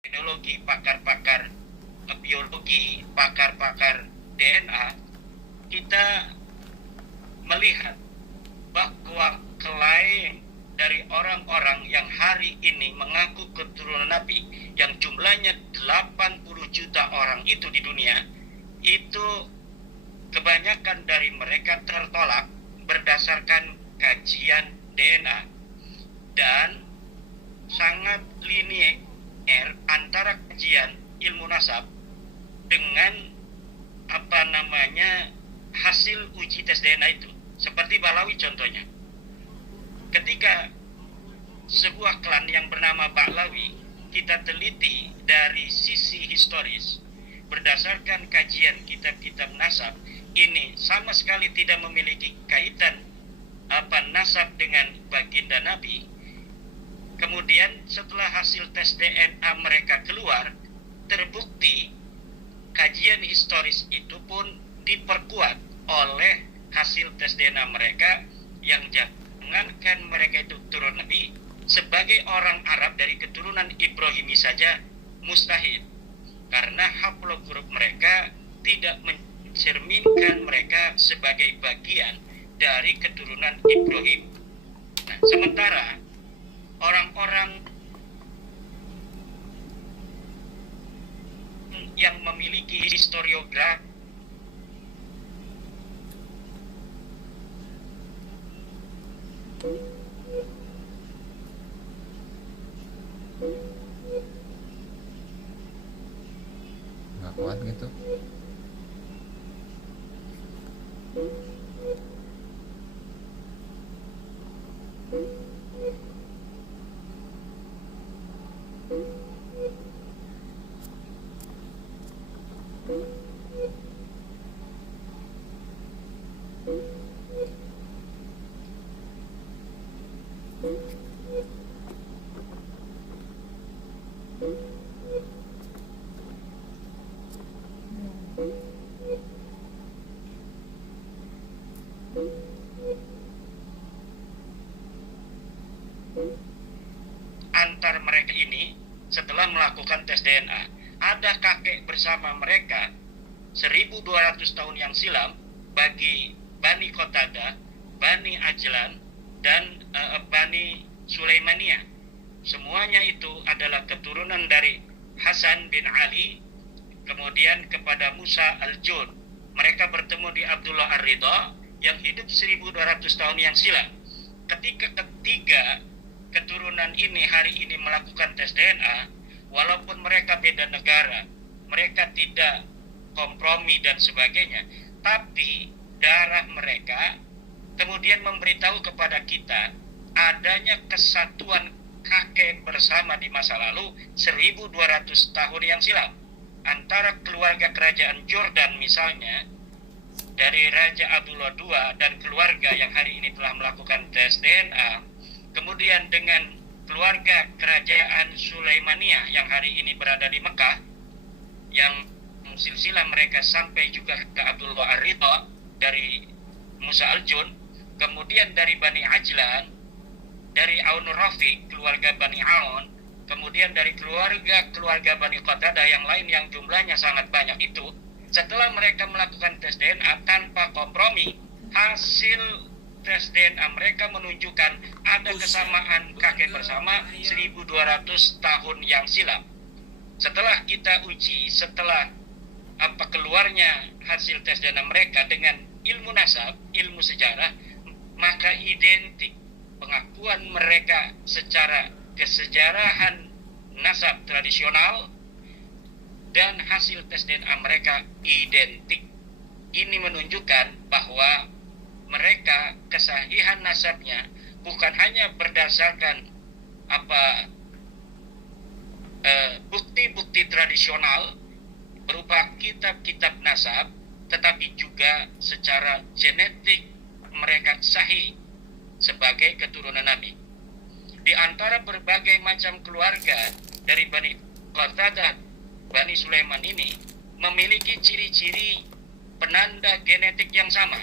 teknologi, pakar-pakar biologi, pakar-pakar DNA, kita melihat bahwa klaim dari orang-orang yang hari ini mengaku keturunan Nabi yang jumlahnya 80 juta orang itu di dunia, itu kebanyakan dari mereka tertolak berdasarkan kajian DNA dan sangat linier antara kajian ilmu nasab dengan hasil uji tes DNA itu. Seperti Ba'lawi contohnya. Ketika sebuah klan yang bernama Ba'lawi kita teliti dari sisi historis berdasarkan kajian kitab-kitab nasab, ini sama sekali tidak memiliki kaitan nasab dengan baginda Nabi. Kemudian setelah hasil tes DNA mereka keluar, terbukti kajian historis itu pun diperkuat oleh hasil tes DNA mereka yang jangankan mereka itu turun Nabi, sebagai orang Arab dari keturunan Ibrahimi saja mustahil, karena haplogrup mereka tidak mencerminkan mereka sebagai bagian dari keturunan Ibrahim. Nah, sementara orang-orang yang memiliki historiografi nggak kuat gitu. antar mereka ini setelah melakukan tes DNA. Ada kakek bersama mereka 1200 tahun yang silam bagi Bani Qatadah, Bani Ajlan, dan Bani Sulaimaniyah. Semuanya itu adalah keturunan dari Hasan bin Ali, kemudian kepada Musa al-Jun. Mereka bertemu di Abdullah ar-Ridha yang hidup 1200 tahun yang silam. Ketika ketiga keturunan ini hari ini melakukan tes DNA, walaupun mereka beda negara, mereka tidak kompromi dan sebagainya, tapi darah mereka kemudian memberitahu kepada kita adanya kesatuan kakek bersama di masa lalu 1200 tahun yang silam antara keluarga kerajaan Jordan misalnya dari Raja Abdullah II dan keluarga yang hari ini telah melakukan tes DNA, kemudian dengan keluarga kerajaan Sulaimaniyah yang hari ini berada di Mekah, yang silsilah mereka sampai juga ke Abdullah ar-Ridha dari Musa al-Jun, kemudian dari Bani Ajlan, dari Aun Rafiq, keluarga Bani Aun, kemudian dari keluarga Bani Qatadah yang lain yang jumlahnya sangat banyak itu, setelah mereka melakukan tes DNA tanpa kompromi, hasil tes DNA mereka menunjukkan ada kesamaan kakek bersama 1200 tahun yang silam. Setelah kita uji, setelah keluarnya hasil tes DNA mereka dengan ilmu nasab, ilmu sejarah, maka identik pengakuan mereka secara kesejarahan nasab tradisional dan hasil tes DNA mereka identik. Ini menunjukkan bahwa mereka kesahihan nasabnya bukan hanya berdasarkan bukti-bukti tradisional berupa kitab-kitab nasab, tetapi juga secara genetik mereka sahih sebagai keturunan Nabi. Di antara berbagai macam keluarga dari Bani Qatadah, Bani Sulaiman ini memiliki ciri-ciri penanda genetik yang sama.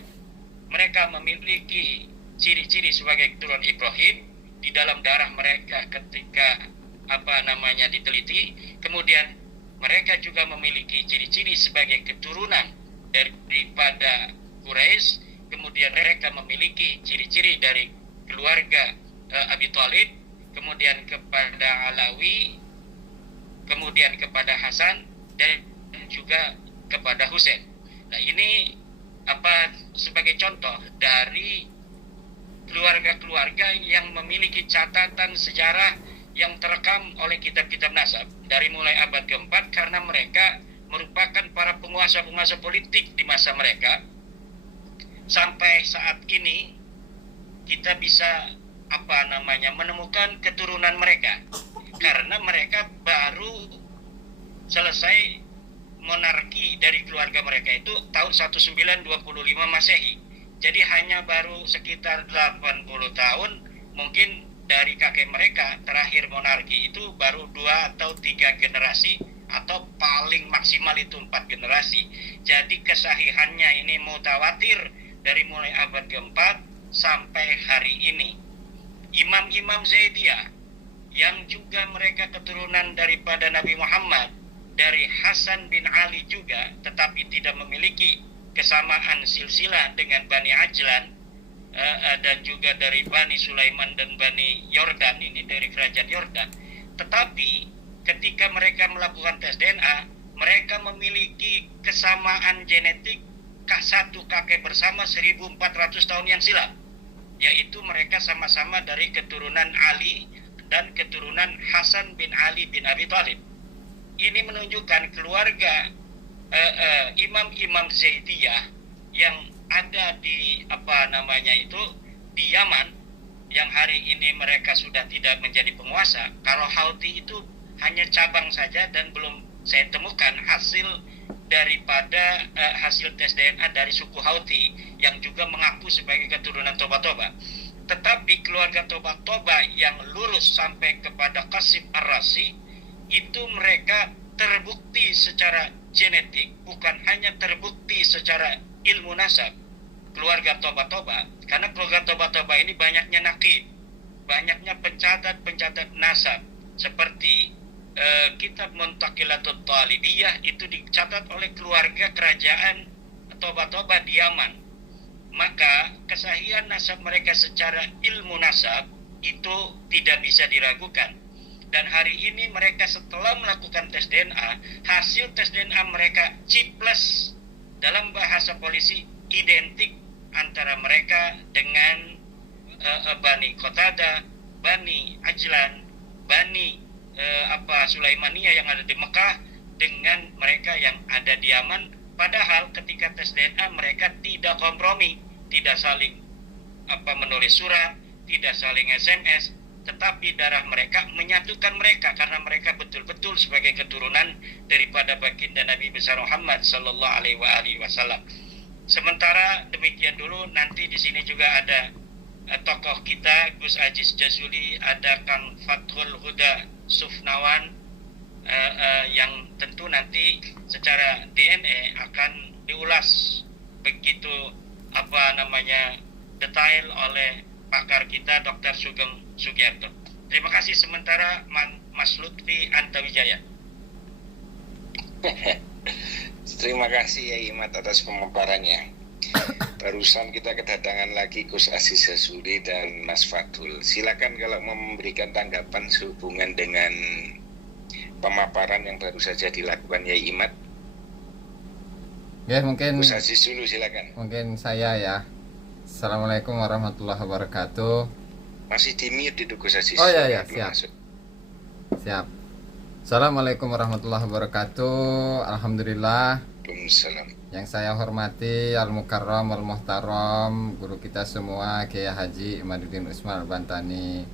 Mereka memiliki ciri-ciri sebagai keturunan Ibrahim di dalam darah mereka ketika diteliti. Kemudian mereka juga memiliki ciri-ciri sebagai keturunan daripada Quraisy. Kemudian mereka memiliki ciri-ciri dari keluarga Abi Thalib, kemudian kepada Alawi, kemudian kepada Hasan, dan juga kepada Husain. Nah, ini sebagai contoh dari keluarga-keluarga yang memiliki catatan sejarah yang terekam oleh kitab-kitab nasab dari mulai abad keempat, karena mereka merupakan para penguasa-penguasa politik di masa mereka. Sampai saat ini kita bisa menemukan keturunan mereka, karena mereka baru selesai monarki dari keluarga mereka itu tahun 1925 Masehi. Jadi hanya baru sekitar 80 tahun mungkin dari kakek mereka terakhir monarki itu baru 2 atau 3 generasi, atau paling maksimal itu 4 generasi. Jadi kesahihannya ini mutawatir dari mulai abad keempat sampai hari ini. Imam-imam Zaidiyah yang juga mereka keturunan daripada Nabi Muhammad, dari Hasan bin Ali juga, tetapi tidak memiliki kesamaan silsilah dengan Bani Ajlan, dan juga dari Bani Sulaiman dan Bani Yordan, ini dari kerajaan Yordan. Tetapi ketika mereka melakukan tes DNA, mereka memiliki kesamaan genetik satu kakek bersama 1400 tahun yang silam, yaitu mereka sama-sama dari keturunan Ali dan keturunan Hasan bin Ali bin Abi Thalib. Ini menunjukkan keluarga imam-imam Zaidiyah yang ada di di Yaman, yang hari ini mereka sudah tidak menjadi penguasa. Kalau Houthi itu hanya cabang saja dan belum saya temukan hasil daripada hasil tes DNA dari suku Houthi yang juga mengaku sebagai keturunan Toba-Toba. Tetapi keluarga Toba-Toba yang lurus sampai kepada Qasim Ar-Razi itu mereka terbukti secara genetik, bukan hanya terbukti secara ilmu nasab. Keluarga Toba-Toba, karena keluarga Toba-Toba ini banyaknya nakib, banyaknya pencatat nasab, seperti kitab Muntaqilatul Talibiyah itu dicatat oleh keluarga kerajaan Toba-Toba di Yaman. Maka kesahihan nasab mereka secara ilmu nasab itu tidak bisa diragukan. Dan hari ini mereka setelah melakukan tes DNA, hasil tes DNA mereka C+, dalam bahasa polisi identik antara mereka dengan Bani Qatadah, Bani Ajlan, Bani Sulaimaniyah yang ada di Mekah dengan mereka yang ada di Yaman. Padahal ketika tes DNA mereka tidak kompromi, tidak saling menulis surat, tidak saling SMS, tetapi darah mereka menyatukan mereka, karena mereka betul-betul sebagai keturunan daripada baginda Nabi besar Muhammad sallallahu alaihi wasallam. Sementara demikian dulu, nanti di sini juga ada tokoh kita Gus Aziz Jazuli, ada Kang Fathul Huda Sufnawan, yang tentu nanti secara DNA akan diulas begitu detail oleh pakar kita Dr. Sugeng Sugiarto. Terima kasih sementara Mas Lutfi Antawijaya. Terima kasih ya Imat atas pemaparannya. Barusan kita kedatangan lagi Gus Aziz Jazuli dan Mas Fathul. Silakan kalau mau memberikan tanggapan sehubungan dengan pemaparan yang baru saja dilakukan ya Imat. Ya, mungkin Gus Aziz dulu, silakan. Mungkin saya ya. Assalamualaikum warahmatullahi wabarakatuh. Masih di mute itu Gus Aziz. Oh ya, siap. Siap. Assalamualaikum warahmatullahi wabarakatuh. Alhamdulillah. Waalaikumsalam. Yang saya hormati Al-Mukarram, Al-Muhtaram, guru kita semua, Kiai Haji Imaduddin Usman Al-Bantani.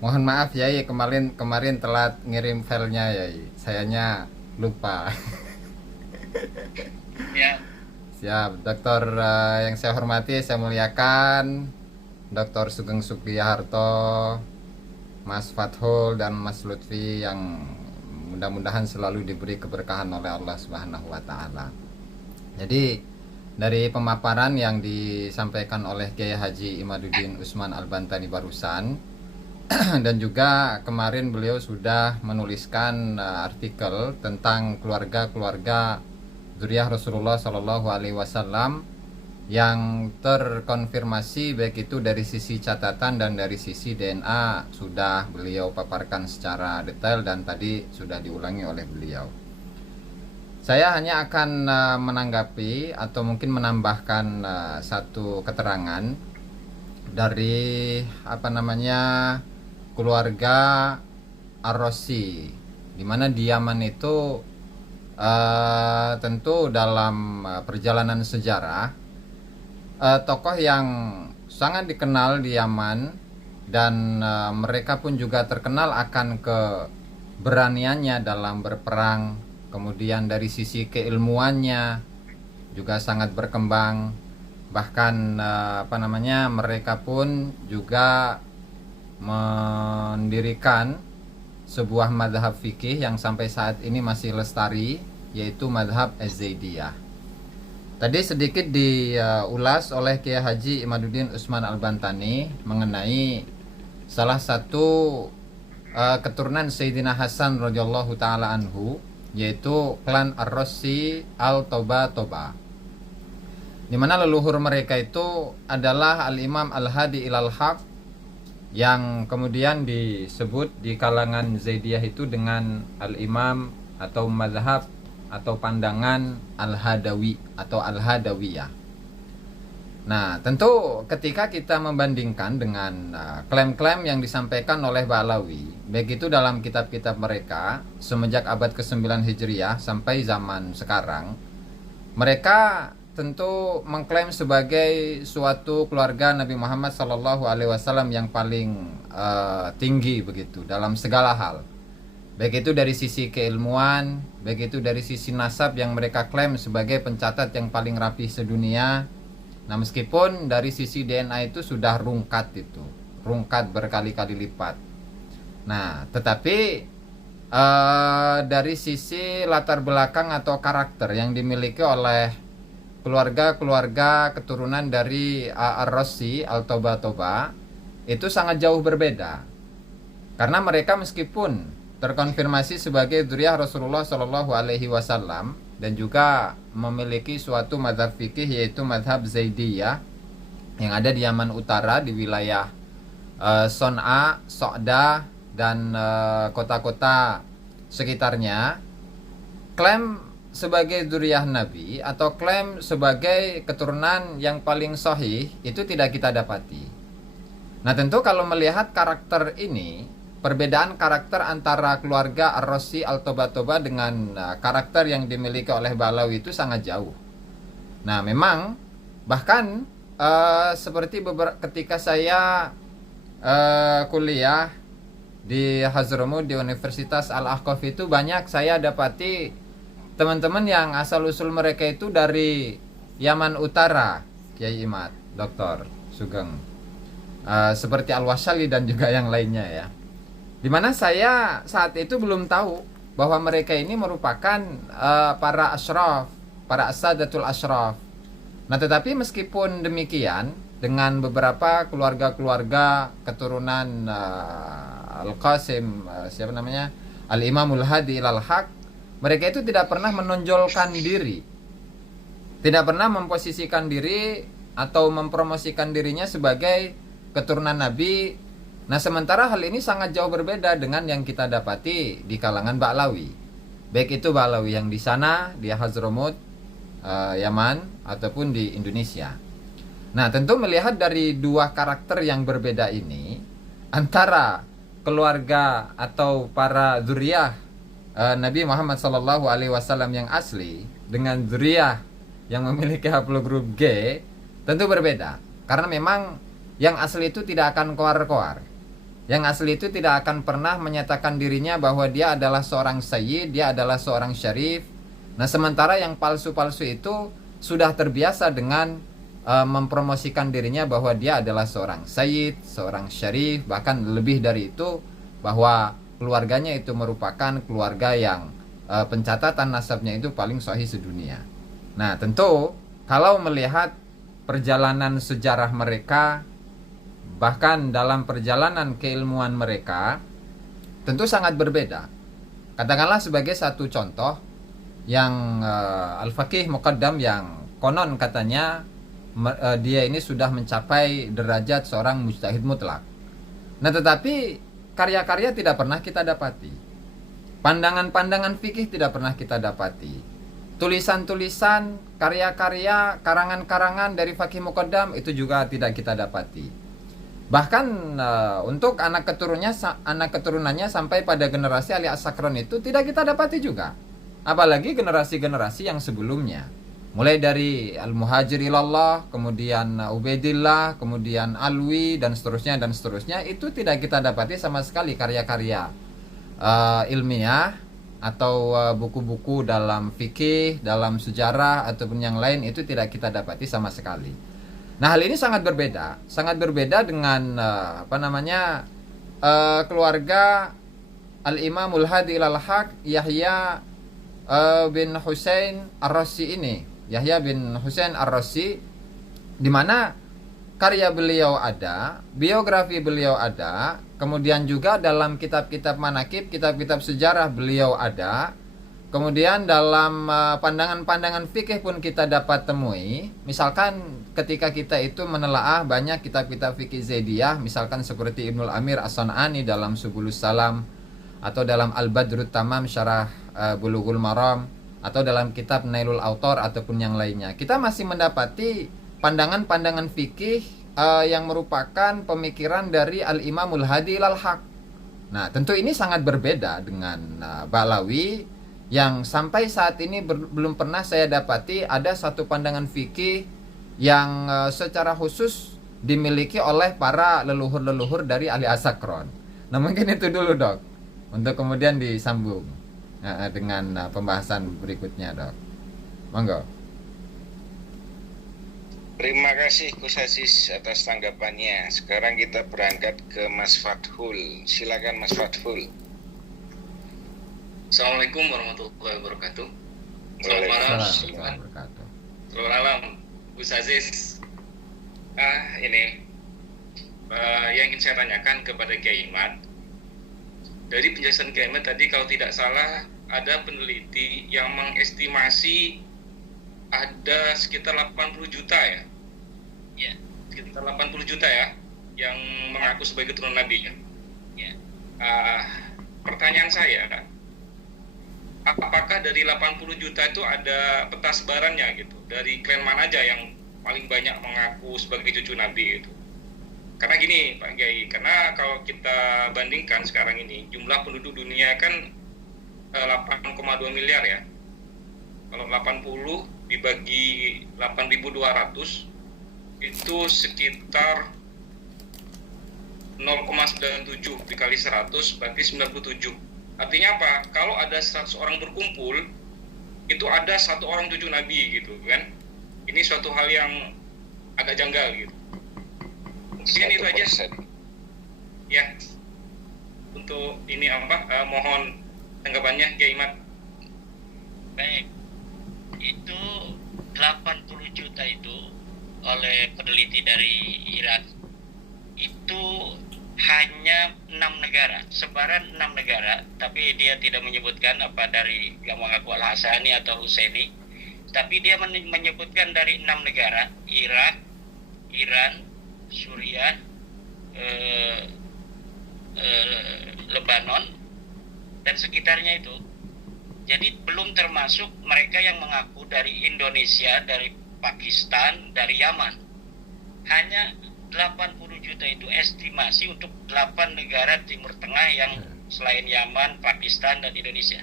Mohon maaf Yai, kemarin telat ngirim filenya Yai. Sayanya lupa. Ya. Siap. Dokter yang saya hormati, saya muliakan Dr. Sugeng Sugiharto, Mas Fathul dan Mas Lutfi, yang mudah-mudahan selalu diberi keberkahan oleh Allah Subhanahu wa taala. Jadi dari pemaparan yang disampaikan oleh Kiai Haji Imaduddin Usman Al-Bantani barusan, dan juga kemarin beliau sudah menuliskan artikel tentang keluarga-keluarga zuriyah Rasulullah Shallallahu Alaihi Wasallam yang terkonfirmasi baik itu dari sisi catatan dan dari sisi DNA sudah beliau paparkan secara detail dan tadi sudah diulangi oleh beliau. Saya hanya akan menanggapi atau mungkin menambahkan satu keterangan dari keluarga Ar-Rosi, di mana di Yaman itu tentu dalam perjalanan sejarah tokoh yang sangat dikenal di Yaman dan mereka pun juga terkenal akan keberaniannya dalam berperang, kemudian dari sisi keilmuannya juga sangat berkembang, bahkan mereka pun juga mendirikan sebuah madhab fikih yang sampai saat ini masih lestari, yaitu madhab Az-Zaidiyah. Tadi sedikit diulas oleh Kiai Haji Imaduddin Utsman Al-Bantani mengenai salah satu keturunan Sayyidina Hasan radhiyallahu taala anhu, yaitu klan Ar-Rosi Al-Toba, di mana leluhur mereka itu adalah Al-Imam Al-Hadi Ilal Haq, yang kemudian disebut di kalangan Zaidiyah itu dengan Al-Imam atau mazhab atau pandangan Al-Hadawi atau Al-Hadawiyah. Nah, tentu ketika kita membandingkan dengan klaim-klaim yang disampaikan oleh Ba'alawi, baik itu dalam kitab-kitab mereka semenjak abad ke-9 Hijriah sampai zaman sekarang, mereka tentu mengklaim sebagai suatu keluarga Nabi Muhammad SAW yang paling tinggi begitu dalam segala hal. Baik itu dari sisi keilmuan, baik itu dari sisi nasab yang mereka klaim sebagai pencatat yang paling rapi sedunia. Nah, meskipun dari sisi DNA itu sudah rungkat berkali-kali lipat. Nah, tetapi dari sisi latar belakang atau karakter yang dimiliki oleh keluarga-keluarga keturunan dari Ar-Rosi Al-Toba itu sangat jauh berbeda. Karena mereka meskipun terkonfirmasi sebagai dzurriyyah Rasulullah Shallallahu Alaihi Wasallam dan juga memiliki suatu mazhab fikih yaitu mazhab Zaidiyah yang ada di Yaman Utara di wilayah Son'a, So'da dan kota-kota sekitarnya, klaim sebagai dzurriyyah Nabi atau klaim sebagai keturunan yang paling sahih itu tidak kita dapati. Nah, tentu kalau melihat karakter ini, perbedaan karakter antara keluarga Ar-Rosi Al-Toba dengan karakter yang dimiliki oleh Ba'alawi itu sangat jauh. Nah, memang bahkan seperti ketika saya kuliah di Hadhramaut di Universitas Al-Ahqaf itu banyak saya dapati teman-teman yang asal-usul mereka itu dari Yaman Utara, Kiai Imad, Dr. Sugeng, seperti Al-Wasyali dan juga yang lainnya ya. Dimana saya saat itu belum tahu bahwa mereka ini merupakan para asyraf, para asadatul asyraf. Nah, tetapi meskipun demikian, dengan beberapa keluarga-keluarga keturunan Al-Qasim, Al-Imamul Hadi Ilal Haq, mereka itu tidak pernah menonjolkan diri, tidak pernah memposisikan diri atau mempromosikan dirinya sebagai keturunan Nabi. Nah, sementara hal ini sangat jauh berbeda dengan yang kita dapati di kalangan Ba'alawi. Baik itu Ba'alawi yang di sana, di Hadhramaut, Yaman, ataupun di Indonesia. Nah, tentu melihat dari dua karakter yang berbeda ini, antara keluarga atau para dzurriyyah Nabi Muhammad SAW yang asli dengan dzurriyyah yang memiliki haplogrup G, tentu berbeda. Karena memang yang asli itu tidak akan koar-koar. Yang asli itu tidak akan pernah menyatakan dirinya bahwa dia adalah seorang sayyid, dia adalah seorang syarif. Nah, sementara yang palsu-palsu itu sudah terbiasa dengan mempromosikan dirinya bahwa dia adalah seorang sayyid, seorang syarif, bahkan lebih dari itu bahwa keluarganya itu merupakan keluarga yang pencatatan nasabnya itu paling sahih sedunia. Nah, tentu kalau melihat perjalanan sejarah mereka bahkan dalam perjalanan keilmuan mereka tentu sangat berbeda. Katakanlah sebagai satu contoh yang Al-Faqih Muqaddam yang konon katanya dia ini sudah mencapai derajat seorang mujtahid mutlak. Nah, tetapi karya-karya tidak pernah kita dapati. Pandangan-pandangan fikih tidak pernah kita dapati. Tulisan-tulisan, karya-karya, karangan-karangan dari Faqih Muqaddam itu juga tidak kita dapati. Bahkan untuk anak keturunannya sampai pada generasi Ali As-Sakron itu tidak kita dapati juga. Apalagi generasi-generasi yang sebelumnya. Mulai dari Al-Muhajir ilallah, kemudian Ubaidillah, kemudian Alwi, dan seterusnya, itu tidak kita dapati sama sekali karya-karya ilmiah atau buku-buku dalam fikih, dalam sejarah, ataupun yang lain itu tidak kita dapati sama sekali. Nah, hal ini sangat berbeda dengan keluarga Al-Imamul Hadi ilal Haq Yahya bin Husain Ar-Razi ini. Yahya bin Husain Ar-Razi, di mana karya beliau ada, biografi beliau ada, kemudian juga dalam kitab-kitab manaqib, kitab-kitab sejarah beliau ada, kemudian dalam pandangan-pandangan fikih pun kita dapat temui. Misalkan ketika kita itu menelaah banyak kitab-kitab fikih Zaidiyah, misalkan seperti Ibnul Amir As-San'ani dalam Subulus Salam, atau dalam Al-Badrut Tamam Syarah Bulughul Maram, atau dalam kitab Nailul Autor ataupun yang lainnya, kita masih mendapati pandangan-pandangan fikih yang merupakan pemikiran dari Al-Imamul Hadi ilal Haq. Nah, tentu ini sangat berbeda dengan Ba'lawi yang sampai saat ini belum pernah saya dapati ada satu pandangan fikih yang secara khusus dimiliki oleh para leluhur-leluhur dari Ali As-Sakron. Nah, mungkin itu dulu, Dok, untuk kemudian disambung dengan pembahasan berikutnya, Dok. Monggo. Terima kasih Gus Aziz atas tanggapannya. Sekarang kita berangkat ke Mas Fathul. Silakan Mas Fathul. Assalamualaikum warahmatullahi wabarakatuh. Selamat malam. Selamat malam, Gus Aziz. Ini yang ingin saya tanyakan kepada Kiai Imad. Dari penjelasan Kiai Imad tadi, kalau tidak salah ada peneliti yang mengestimasi ada sekitar 80 juta ya? Ya, sekitar 80 juta ya yang mengaku sebagai keturunan Nabi ya? Ya. Pertanyaan saya, apakah dari 80 juta itu ada peta sebarannya gitu? Dari klan mana aja yang paling banyak mengaku sebagai cucu Nabi itu? Karena gini Pak Kiai, karena kalau kita bandingkan sekarang ini jumlah penduduk dunia kan 8,2 miliar ya. Kalau 80 dibagi 8.200 itu sekitar 0,97 dikali 100 berarti 97. Artinya apa? Kalau ada 100 orang berkumpul itu ada satu orang cucu Nabi gitu kan. Ini suatu hal yang agak janggal gitu. Mungkin itu aja. Ya. Untuk ini mohon tanggapannya Kiai Imad. Baik. Itu 80 juta itu oleh peneliti dari Iran itu hanya 6 negara, sebaran 6 negara, tapi dia tidak menyebutkan apa dari yang mengaku Al-Hasani atau Husaini, tapi dia menyebutkan dari 6 negara, Irak, Iran, Suriah, Lebanon dan sekitarnya itu. Jadi belum termasuk mereka yang mengaku dari Indonesia, dari Pakistan, dari Yaman. Hanya 80 juta itu estimasi untuk 8 negara Timur Tengah yang selain Yaman, Pakistan, dan Indonesia.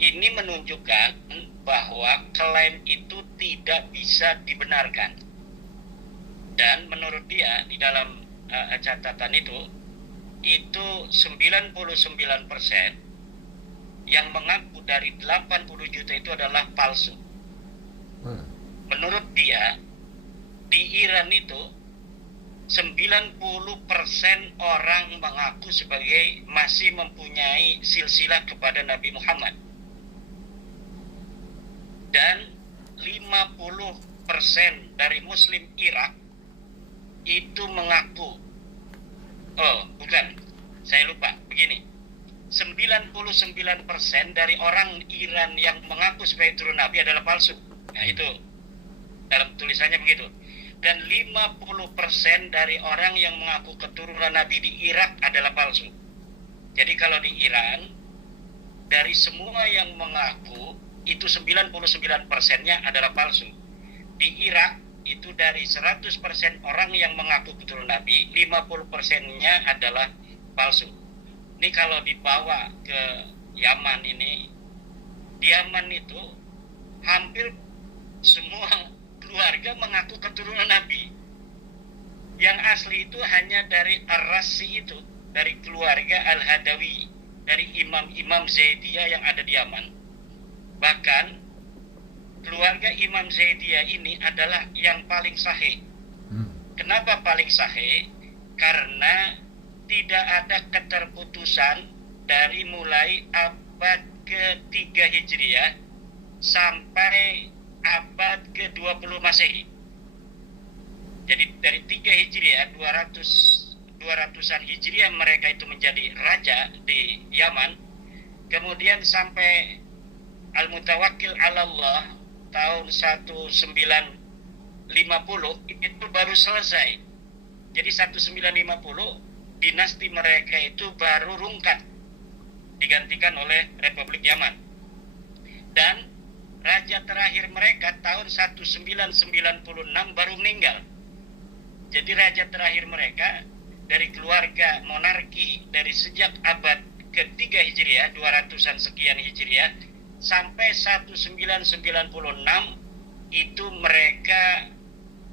Ini menunjukkan bahwa klaim itu tidak bisa dibenarkan. Dan menurut dia di dalam catatan itu 99% yang mengaku dari 80 juta itu adalah palsu. Menurut dia, di Iran itu 90% orang mengaku sebagai masih mempunyai silsilah kepada Nabi Muhammad. Dan 50% dari Muslim Irak itu mengaku, oh bukan, saya lupa, begini, 99% dari orang Iran yang mengaku sebagai turun Nabi adalah palsu. Nah itu dalam tulisannya begitu. Dan 50% dari orang yang mengaku keturunan Nabi di Irak adalah palsu. Jadi kalau di Iran, dari semua yang mengaku itu 99%-nya adalah palsu. Di Irak itu dari 100% orang yang mengaku keturunan Nabi, 50%-nya adalah palsu. Ini kalau dibawa ke Yaman ini, di Yaman itu hampir semua keluarga mengaku keturunan Nabi. Yang asli itu hanya dari Ar-Rasi itu, dari keluarga Al-Hadawi, dari imam-imam Zaidiyah yang ada di Yaman. Bahkan keluarga Imam Zaidiyah ini adalah yang paling sahih. Kenapa paling sahih? Karena tidak ada keterputusan dari mulai abad ke-3 Hijriah sampai abad ke-20 Masehi. Jadi dari 3 Hijriah, 200-an Hijriah mereka itu menjadi raja di Yaman. Kemudian sampai Al-Mutawakkil 'ala Allah tahun 1950 itu baru selesai. Jadi 1950 dinasti mereka itu baru rungkat, digantikan oleh Republik Yaman. Dan raja terakhir mereka tahun 1996 baru meninggal. Jadi raja terakhir mereka dari keluarga monarki dari sejak abad ke-3 Hijriah, 200-an sekian Hijriah, sampai 1996 itu mereka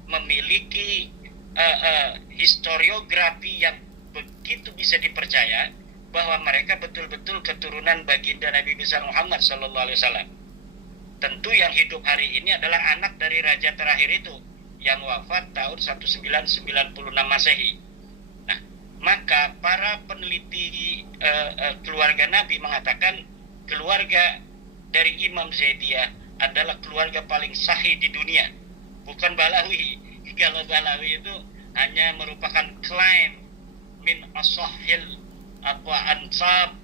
memiliki historiografi yang begitu bisa dipercaya bahwa mereka betul-betul keturunan baginda Nabi besar Muhammad SAW. Tentu yang hidup hari ini adalah anak dari raja terakhir itu yang wafat tahun 1996 Masehi. Nah, maka para peneliti keluarga Nabi mengatakan keluarga dari Imam Zaidiyah adalah keluarga paling sahih di dunia, bukan Balawi. Kalau Balawi itu hanya merupakan klaim min asahil ansab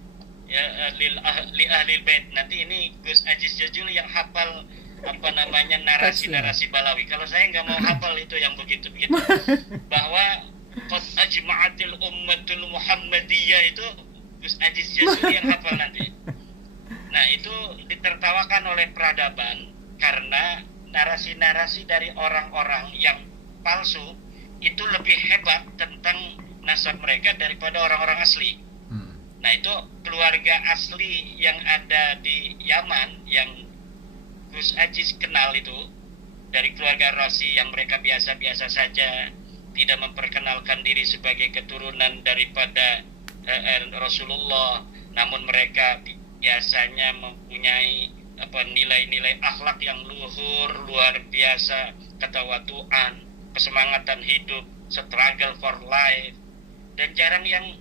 ya li ahli bait. Nanti ini Gus Aziz Jajul yang hafal narasi-narasi Balawi. Kalau saya nggak mau hafal itu yang begitu-begitu. Bahwa qad ajma'atil ummatul Muhammadiyah itu Gus Aziz Jajul yang hafal nanti. Nah, itu ditertawakan oleh peradaban karena narasi-narasi dari orang-orang yang palsu itu lebih hebat tentang nasab mereka daripada orang-orang asli. Nah, itu keluarga asli yang ada di Yaman yang Gus Aziz kenal itu dari keluarga Rasi yang mereka biasa-biasa saja, tidak memperkenalkan diri sebagai keturunan daripada Rasulullah, namun mereka biasanya mempunyai nilai-nilai akhlak yang luhur, luar biasa, ketawaduan, kesemangatan hidup, struggle for life, dan jarang yang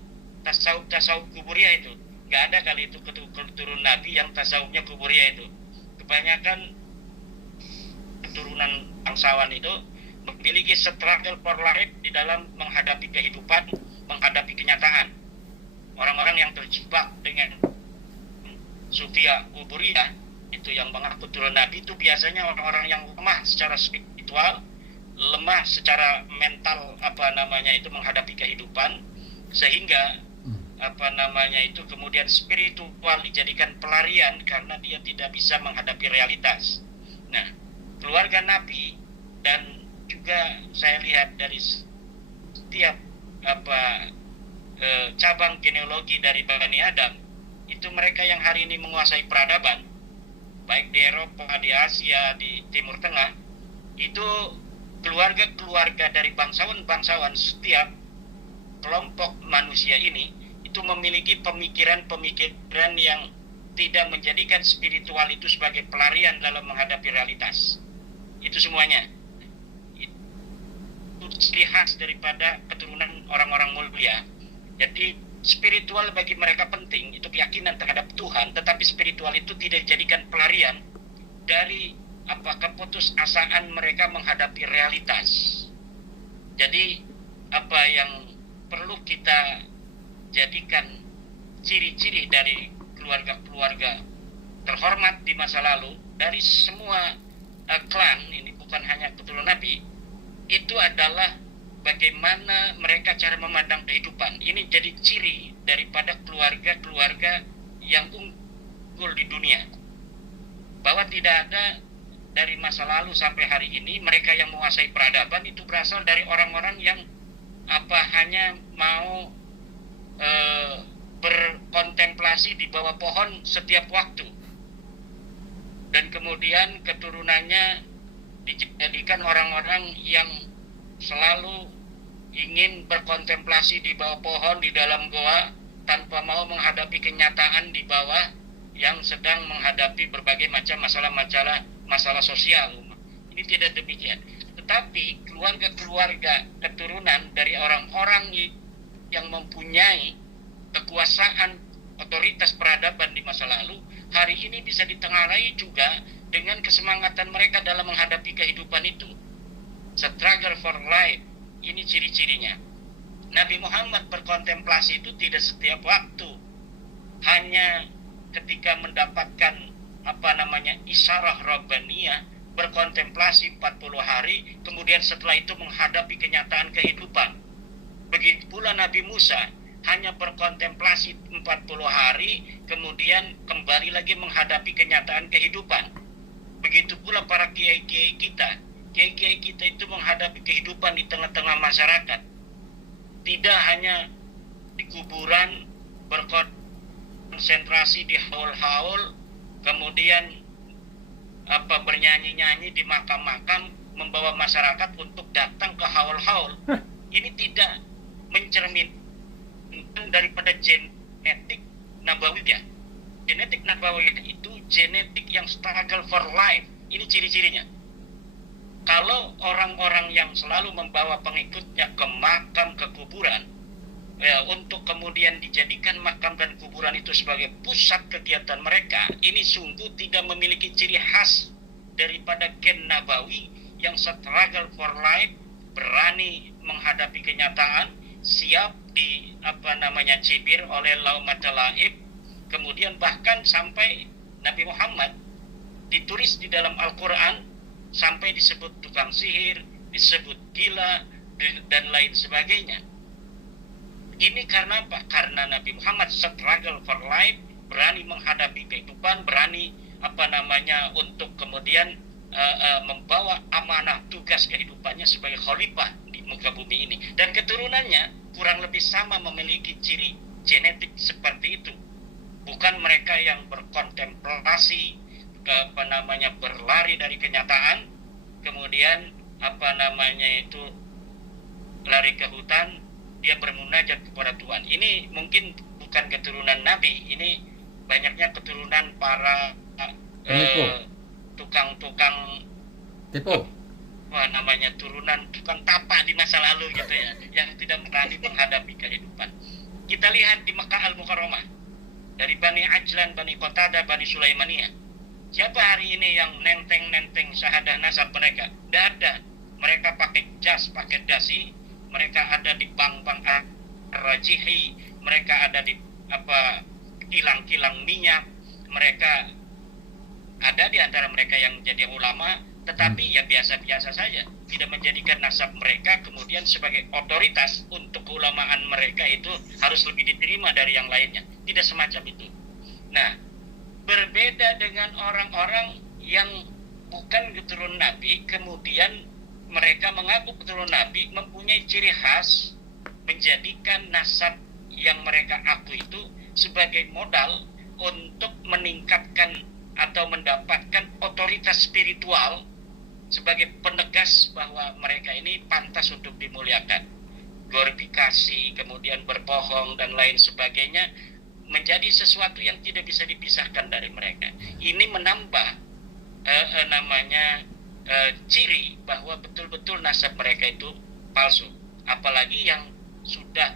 tasawuf kuburiyah itu. Nggak ada kali itu keturunan Nabi yang tasawufnya kuburiyah itu. Kebanyakan keturunan bangsawan itu memiliki struggle for life di dalam menghadapi kehidupan, menghadapi kenyataan. Orang-orang yang terjebak dengan Sufia kuburiyah itu yang mengaku turun Nabi itu biasanya orang-orang yang lemah secara spiritual, lemah secara mental itu menghadapi kehidupan, sehingga itu kemudian spiritual dijadikan pelarian karena dia tidak bisa menghadapi realitas. Nah, keluarga Nabi dan juga saya lihat dari setiap cabang genealogi dari Bani Adam itu mereka yang hari ini menguasai peradaban, baik di Eropa, di Asia, di Timur Tengah, itu keluarga-keluarga dari bangsawan-bangsawan. Setiap kelompok manusia ini itu memiliki pemikiran-pemikiran yang tidak menjadikan spiritual itu sebagai pelarian dalam menghadapi realitas. Itu semuanya. Itu ciri khas daripada keturunan orang-orang mulia. Jadi spiritual bagi mereka penting, itu keyakinan terhadap Tuhan, tetapi spiritual itu tidak dijadikan pelarian dari keputusasaan mereka menghadapi realitas. Jadi apa yang perlu kita jadikan ciri-ciri dari keluarga-keluarga terhormat di masa lalu dari semua klan, ini bukan hanya keturunan Nabi, itu adalah bagaimana mereka cara memandang kehidupan. Ini jadi ciri daripada keluarga-keluarga yang unggul di dunia, bahwa tidak ada dari masa lalu sampai hari ini mereka yang menguasai peradaban itu berasal dari orang-orang yang hanya mau berkontemplasi di bawah pohon setiap waktu, dan kemudian keturunannya dijadikan orang-orang yang selalu ingin berkontemplasi di bawah pohon di dalam goa tanpa mau menghadapi kenyataan di bawah yang sedang menghadapi berbagai macam masalah sosial. Ini tidak demikian. Tetapi keluarga-keluarga keturunan dari orang-orang yang mempunyai kekuasaan otoritas peradaban di masa lalu, hari ini bisa ditengarai juga dengan kesemangatan mereka dalam menghadapi kehidupan itu. Struggle for life, ini ciri-cirinya. Nabi Muhammad berkontemplasi itu tidak setiap waktu, hanya ketika mendapatkan isyarah Rabbaniyah, berkontemplasi 40 hari, kemudian setelah itu menghadapi kenyataan kehidupan. Begitu pula Nabi Musa, hanya berkontemplasi 40 hari, kemudian kembali lagi menghadapi kenyataan kehidupan. Begitu pula para kiai-kiai kita. Kiai-kiai kita itu menghadapi kehidupan di tengah-tengah masyarakat. Tidak hanya di kuburan berkonsentrasi di haul-haul, kemudian bernyanyi-nyanyi di makam-makam, membawa masyarakat untuk datang ke haul-haul. Ini tidak mencerminkan daripada genetik nabawiyah. Genetik nabawiyah itu genetik yang struggle for life. Ini ciri-cirinya. Kalau orang-orang yang selalu membawa pengikutnya ke makam, ke kuburan, untuk kemudian dijadikan makam dan kuburan itu sebagai pusat kegiatan mereka, ini sungguh tidak memiliki ciri khas daripada gen nabawi yang struggle for life, berani menghadapi kenyataan, siap cibir oleh laumatul laib. Kemudian bahkan sampai Nabi Muhammad ditulis di dalam Al-Quran sampai disebut tukang sihir, disebut gila, dan lain sebagainya. Ini karena apa? Karena Nabi Muhammad struggle for life, berani menghadapi kehidupan, berani untuk kemudian membawa amanah tugas kehidupannya sebagai khalifah di muka bumi ini. Dan keturunannya kurang lebih sama memiliki ciri genetik seperti itu. Bukan mereka yang berkontemplasi, berlari dari kenyataan, kemudian lari ke hutan, dia bermunajat kepada Tuhan. Ini mungkin bukan keturunan Nabi, ini banyaknya keturunan para tukang-tukang tipu. Turunan tukang tapak di masa lalu gitu ya, yang tidak berani menghadapi kehidupan. Kita lihat di Mekah Al-Mukarramah, dari Bani Ajlan, Bani Qatadah, Bani Sulaimaniyah. Siapa hari ini yang nenteng syahadah nasab mereka? Tidak ada. Mereka pakai jas, pakai dasi, mereka ada di bank-bank Rajihi, mereka ada di kilang-kilang minyak, mereka ada di antara mereka yang jadi ulama, tetapi ya biasa-biasa saja, tidak menjadikan nasab mereka kemudian sebagai otoritas untuk keulamaan mereka itu harus lebih diterima dari yang lainnya. Tidak semacam itu. Nah, berbeda dengan orang-orang yang bukan keturunan Nabi, kemudian mereka mengaku keturunan Nabi, mempunyai ciri khas menjadikan nasab yang mereka aku itu sebagai modal untuk meningkatkan atau mendapatkan otoritas spiritual sebagai penegas bahwa mereka ini pantas untuk dimuliakan. Glorifikasi, kemudian berbohong dan lain sebagainya menjadi sesuatu yang tidak bisa dipisahkan dari mereka. Ini menambah ciri bahwa betul-betul nasab mereka itu palsu. Apalagi yang sudah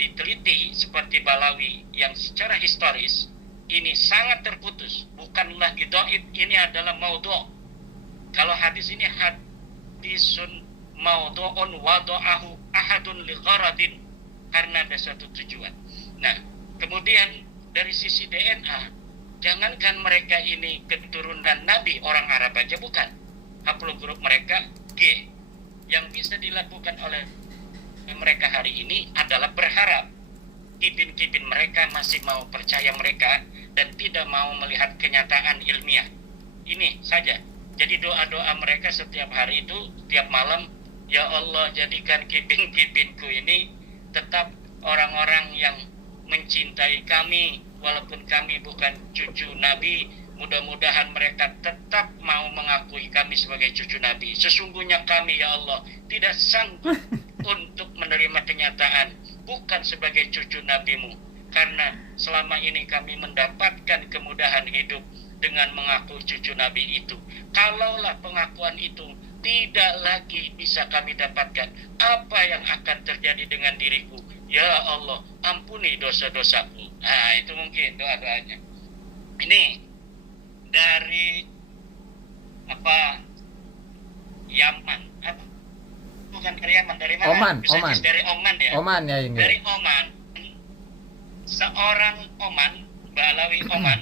diteliti seperti Balawi yang secara historis ini sangat terputus, bukanlah dhaif, ini adalah maudhu'. Kalau hadis ini hadisun maudhu'un wada'ahu ahadun li gharadin, karena ada satu tujuan. Nah, kemudian dari sisi DNA, jangankan mereka ini keturunan Nabi, orang Arab aja bukan. Haplogrup mereka G. Yang bisa dilakukan oleh mereka hari ini adalah berharap kibin-kibin mereka masih mau percaya mereka dan tidak mau melihat kenyataan ilmiah. Ini saja. Jadi doa-doa mereka setiap hari itu, tiap malam, ya Allah jadikan kibin-kibinku ini tetap orang-orang yang mencintai kami, walaupun kami bukan cucu Nabi. Mudah-mudahan mereka tetap mau mengakui kami sebagai cucu Nabi. Sesungguhnya kami, ya Allah, tidak sanggup untuk menerima kenyataan bukan sebagai cucu Nabi-Mu, karena selama ini kami mendapatkan kemudahan hidup dengan mengaku cucu Nabi itu. Kalaulah pengakuan itu tidak lagi bisa kami dapatkan, apa yang akan terjadi dengan diriku? Ya Allah, ampuni dosa-dosaku. Nah, itu mungkin doa-doanya. Ini dari Yaman, bukan dari Yaman, dari mana? Oman. Dari Oman ya. Oman ya ini. Dari Oman, seorang Oman, Balawi Oman,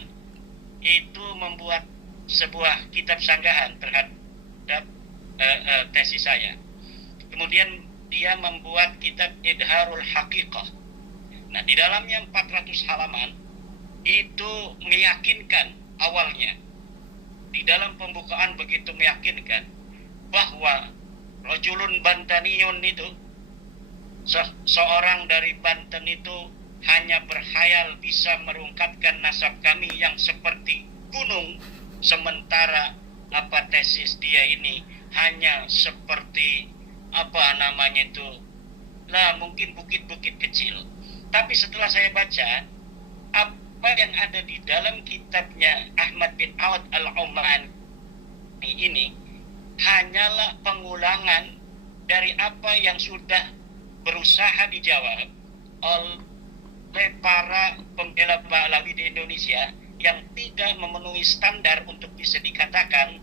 itu membuat sebuah kitab sanggahan terhadap tesis saya. Kemudian dia membuat kitab Idharul Haqiqah. Nah, di dalamnya 400 halaman itu meyakinkan awalnya. Di dalam pembukaan begitu meyakinkan bahwa rajulun Bantaniyun itu, seorang dari Banten itu hanya berkhayal bisa merungkatkan nasab kami yang seperti gunung, sementara tesis dia ini hanya seperti mungkin bukit-bukit kecil. Tapi setelah saya baca apa yang ada di dalam kitabnya Ahmad bin Awad al-Umani ini hanyalah pengulangan dari apa yang sudah berusaha dijawab oleh para pembela Ba'alawi di Indonesia yang tidak memenuhi standar untuk bisa dikatakan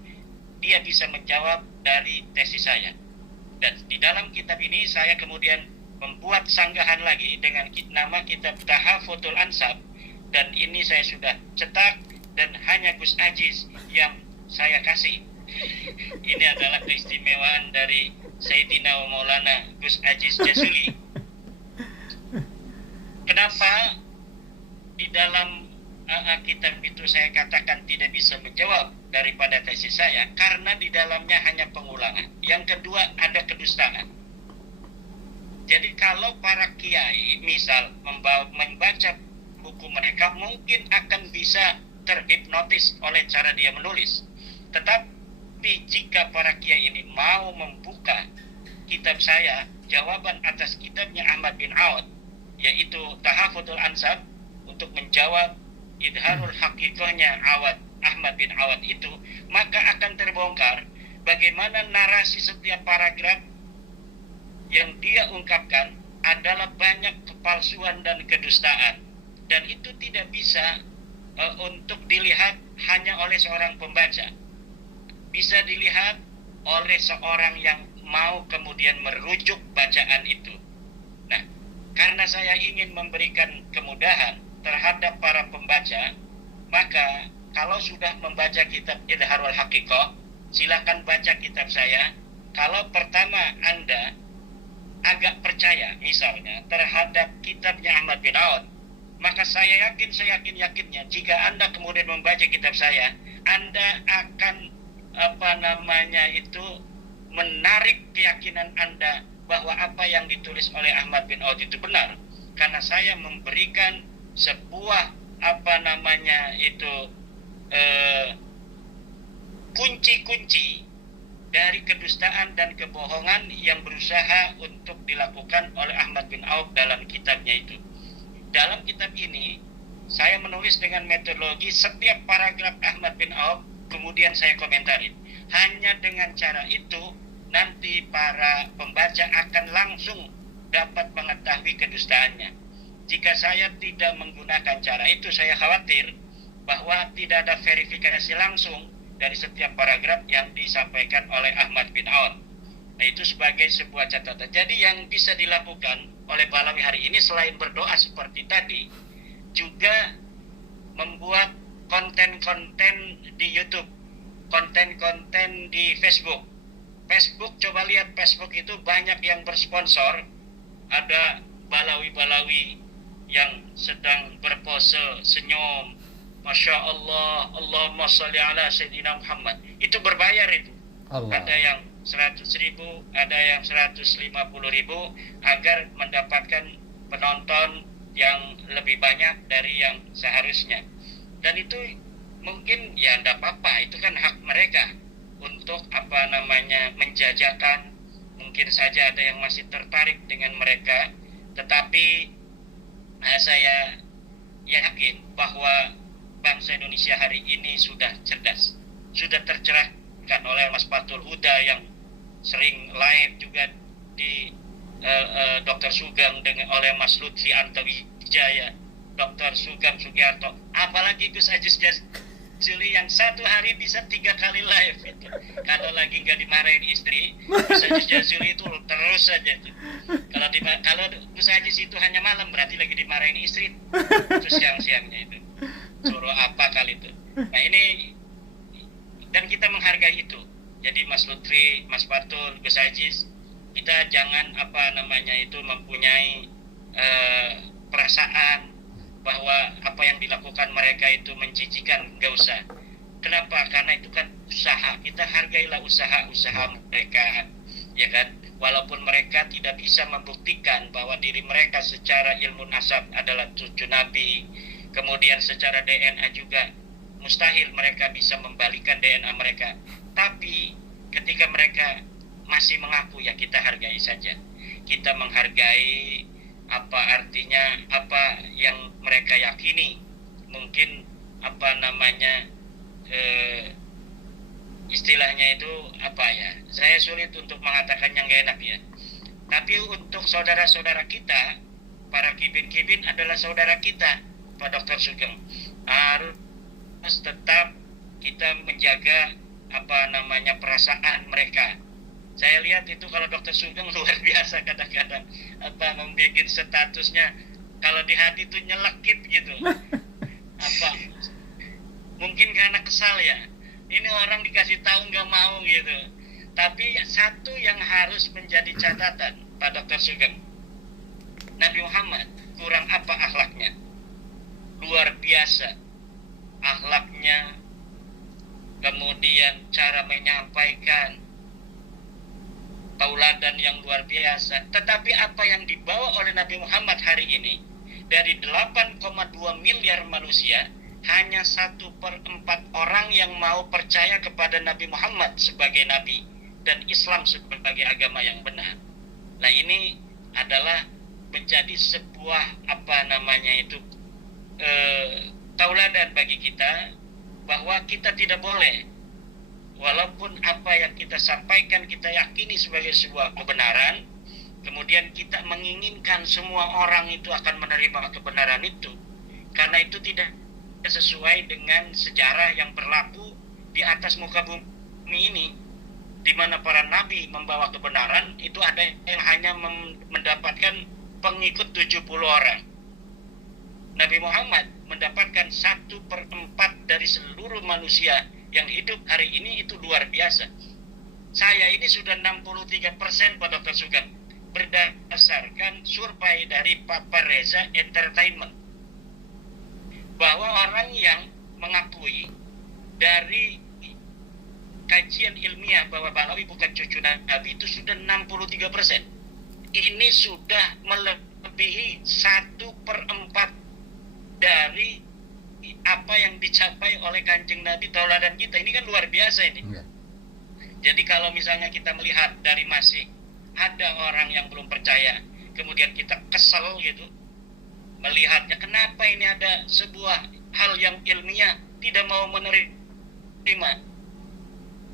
dia bisa menjawab dari tesis saya. Dan di dalam kitab ini saya kemudian membuat sanggahan lagi dengan nama kitab Tahaffudzul Ansab, dan ini saya sudah cetak dan hanya Gus Aziz yang saya kasih. Ini adalah keistimewaan dari Sayyidina wa Maulana Gus Aziz Jasuli. Kenapa di dalam kitab itu saya katakan tidak bisa menjawab daripada tesis saya? Karena di dalamnya hanya pengulangan. Yang kedua, ada kedustaan. Jadi kalau para kiai misal membaca buku mereka, mungkin akan bisa terhipnotis oleh cara dia menulis. Tetapi jika para kiai ini mau membuka kitab saya, jawaban atas kitabnya Ahmad bin Awad, yaitu Tahaffudzul Ansab, untuk menjawab Idharul Haqiqahnya Ahmad bin Awad itu, maka akan terbongkar bagaimana narasi setiap paragraf yang dia ungkapkan adalah banyak kepalsuan dan kedustaan, dan itu tidak bisa untuk dilihat hanya oleh seorang pembaca. Bisa dilihat oleh seorang yang mau kemudian merujuk bacaan itu. Nah, karena saya ingin memberikan kemudahan terhadap para pembaca, maka kalau sudah membaca kitab Idharul Haqiqah, silakan baca kitab saya. Kalau pertama Anda agak percaya misalnya terhadap kitabnya Ahmad bin Awad, maka saya yakinnya jika Anda kemudian membaca kitab saya, Anda akan menarik keyakinan Anda bahwa apa yang ditulis oleh Ahmad bin Awad itu benar, karena saya memberikan sebuah kunci-kunci dari kedustaan dan kebohongan yang berusaha untuk dilakukan oleh Ahmad bin Awad dalam kitabnya itu. Dalam kitab ini saya menulis dengan metodologi setiap paragraf Ahmad bin Awad, kemudian saya komentarin. Hanya dengan cara itu nanti para pembaca akan langsung dapat mengetahui kedustaannya. Jika saya tidak menggunakan cara itu, saya khawatir bahwa tidak ada verifikasi langsung dari setiap paragraf yang disampaikan oleh Ahmad bin Awad. Nah, itu sebagai sebuah catatan. Jadi yang bisa dilakukan oleh Balawi hari ini selain berdoa seperti tadi, juga membuat konten-konten di YouTube, konten-konten di Facebook. Facebook, coba lihat Facebook itu banyak yang bersponsor. Ada Balawi-Balawi yang sedang berpose senyum, Masya Allah, Allahumma sholli ala Sayyidina Muhammad. Itu berbayar itu. Allah. Ada yang 100.000, ada yang 150.000 agar mendapatkan penonton yang lebih banyak dari yang seharusnya. Dan itu mungkin ya enggak apa-apa, itu kan hak mereka untuk menjajakan. Mungkin saja ada yang masih tertarik dengan mereka, tetapi saya yakin bahwa bangsa Indonesia hari ini sudah cerdas, sudah tercerahkan oleh Mas Fathul Huda yang sering live juga di Dr. Sugeng dengan oleh Mas Lutfi Antawijaya, Dr. Sugeng Sugiharto, apalagi Gus Ajis Jazuli yang satu hari bisa 3 kali live itu. Kalau lagi nggak dimarahin istri, Gus Ajis Jazuli itu terus saja itu. Kalau Gus Ajis itu hanya malam, berarti lagi dimarahin istri. Terus siang-siangnya itu suruh apa kali itu. Nah ini, dan kita menghargai itu. Jadi Mas Lutfi, Mas Fathul, Gus Ajis, kita jangan mempunyai perasaan bahwa apa yang dilakukan mereka itu menjijikan, nggak usah. Kenapa? Karena itu kan usaha. Kita hargailah usaha mereka, ya kan? Walaupun mereka tidak bisa membuktikan bahwa diri mereka secara ilmu nasab adalah cucu Nabi, kemudian secara DNA juga mustahil mereka bisa membalikan DNA mereka. Tapi ketika mereka masih mengaku, ya kita hargai saja. Kita menghargai apa yang mereka yakini. Mungkin istilahnya itu saya sulit untuk mengatakan yang gak enak ya. Tapi untuk saudara-saudara kita, para kibin-kibin adalah saudara kita, Pak Dr. Sugeng. Harus tetap kita menjaga perasaan mereka. Saya lihat itu kalau Dr. Sugeng luar biasa kadang-kadang membuat statusnya, kalau di hati itu nyelekit gitu. Mungkin karena kesal ya, ini orang dikasih tahu nggak mau gitu. Tapi satu yang harus menjadi catatan Pak Dr. Sugeng, Nabi Muhammad kurang apa akhlaknya? Luar biasa akhlaknya, kemudian cara menyampaikan, tauladan yang luar biasa. Tetapi apa yang dibawa oleh Nabi Muhammad hari ini, dari 8,2 miliar manusia, hanya 1/4 orang yang mau percaya kepada Nabi Muhammad sebagai Nabi dan Islam sebagai agama yang benar. Nah ini adalah menjadi sebuah tauladan bagi kita, bahwa kita tidak boleh, walaupun apa yang kita sampaikan kita yakini sebagai sebuah kebenaran, kemudian kita menginginkan semua orang itu akan menerima kebenaran itu, karena itu tidak sesuai dengan sejarah yang berlaku di atas muka bumi ini, di mana para nabi membawa kebenaran, itu ada yang hanya mendapatkan pengikut 70 orang. Nabi Muhammad mendapatkan 1/4 dari seluruh manusia yang hidup hari ini, itu luar biasa. Saya ini sudah 63% Pak Dr. Sugeng, berdasarkan survei dari Papa Reza Entertainment, bahwa orang yang mengakui dari kajian ilmiah bahwa Balawi bukan cucu Nabi itu sudah 63%. Ini sudah melebihi 1/4 dari apa yang dicapai oleh Kanjeng Nabi, tauladan kita. Ini kan luar biasa ini. Jadi kalau misalnya kita melihat dari masih ada orang yang belum percaya, kemudian kita kesel gitu melihatnya, kenapa ini ada sebuah hal yang ilmiah tidak mau menerima.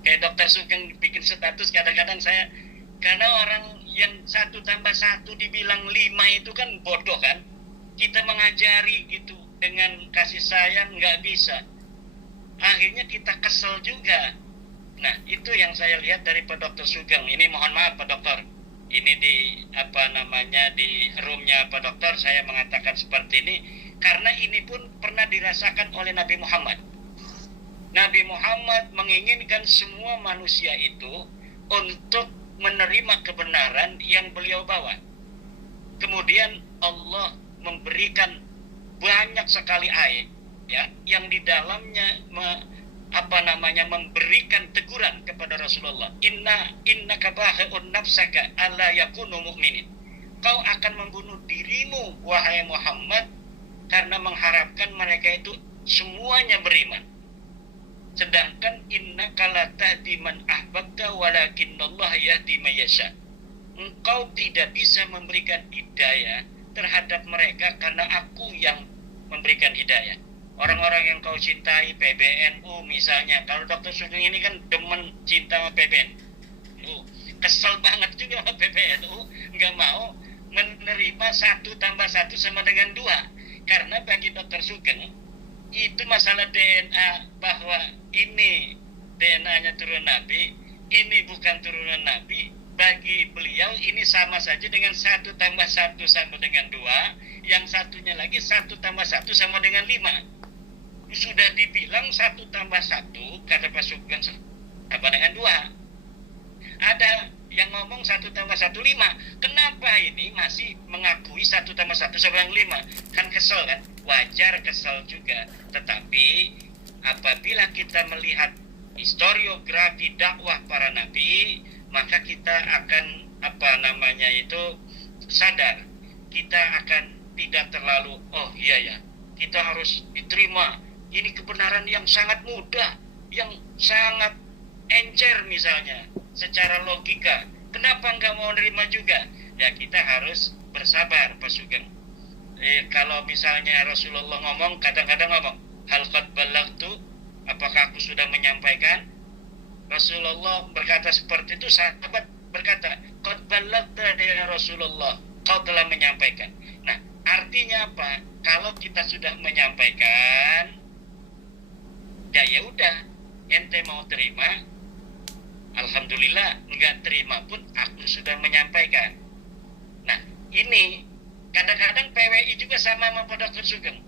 Kayak Dr. Sugeng bikin status, kadang-kadang saya, karena orang yang 1+1 dibilang 5 itu kan bodoh kan. Kita mengajari gitu dengan kasih sayang nggak bisa. Akhirnya kita kesel juga. Nah, itu yang saya lihat dari Pak Dr. Sugeng. Ini mohon maaf Pak Dokter. Ini di di roomnya Pak Dokter saya mengatakan seperti ini karena ini pun pernah dirasakan oleh Nabi Muhammad. Nabi Muhammad menginginkan semua manusia itu untuk menerima kebenaran yang beliau bawa. Kemudian Allah memberikan banyak sekali ayat ya yang di dalamnya memberikan teguran kepada Rasulullah. Innaka bahi'un nafsaka alla yakunu mu'minin. Kau akan membunuh dirimu wahai Muhammad karena mengharapkan mereka itu semuanya beriman. Sedangkan innaka la tahdi man ahbabta walakinnallaha yahdi may yasha. Engkau tidak bisa memberikan hidayah terhadap mereka karena aku yang memberikan hidayah. Orang-orang yang kau cintai, PBNU misalnya. Kalau Dr. Sugeng ini kan demen cinta sama PBNU. Kesel banget juga sama PBNU. Nggak mau menerima 1 tambah 1 sama dengan 2. Karena bagi Dr. Sugeng, itu masalah DNA bahwa ini DNA-nya turun Nabi, ini bukan turunan Nabi. Bagi beliau ini sama saja dengan 1 tambah 1 sama dengan 2. Yang satunya lagi 1 tambah 1 sama dengan 5. Sudah dibilang 1 tambah 1 kata Pak Sugeng sama dengan 2. Ada yang ngomong 1 tambah 1 5. Kenapa ini masih mengakui 1 tambah 1 sama dengan 5? Kan kesel kan? Wajar kesel juga. Tetapi apabila kita melihat historiografi dakwah para nabi, maka kita akan sadar. Kita akan tidak terlalu kita harus diterima. Ini kebenaran yang sangat mudah, yang sangat encer misalnya, secara logika. Kenapa nggak mau nerima juga? Ya kita harus bersabar, Pak Sugeng. Kalau misalnya Rasulullah ngomong, kadang-kadang ngomong, hal qad ballagtu, apakah aku sudah menyampaikan? Rasulullah berkata seperti itu, sahabat berkata, qad ballagta ya Rasulullah, kau telah menyampaikan. Nah, artinya apa? Kalau kita sudah menyampaikan, ya udah, ente mau terima, alhamdulillah. Enggak terima pun aku sudah menyampaikan. Nah, ini kadang-kadang PWI juga sama Pak Dr. Sugeng.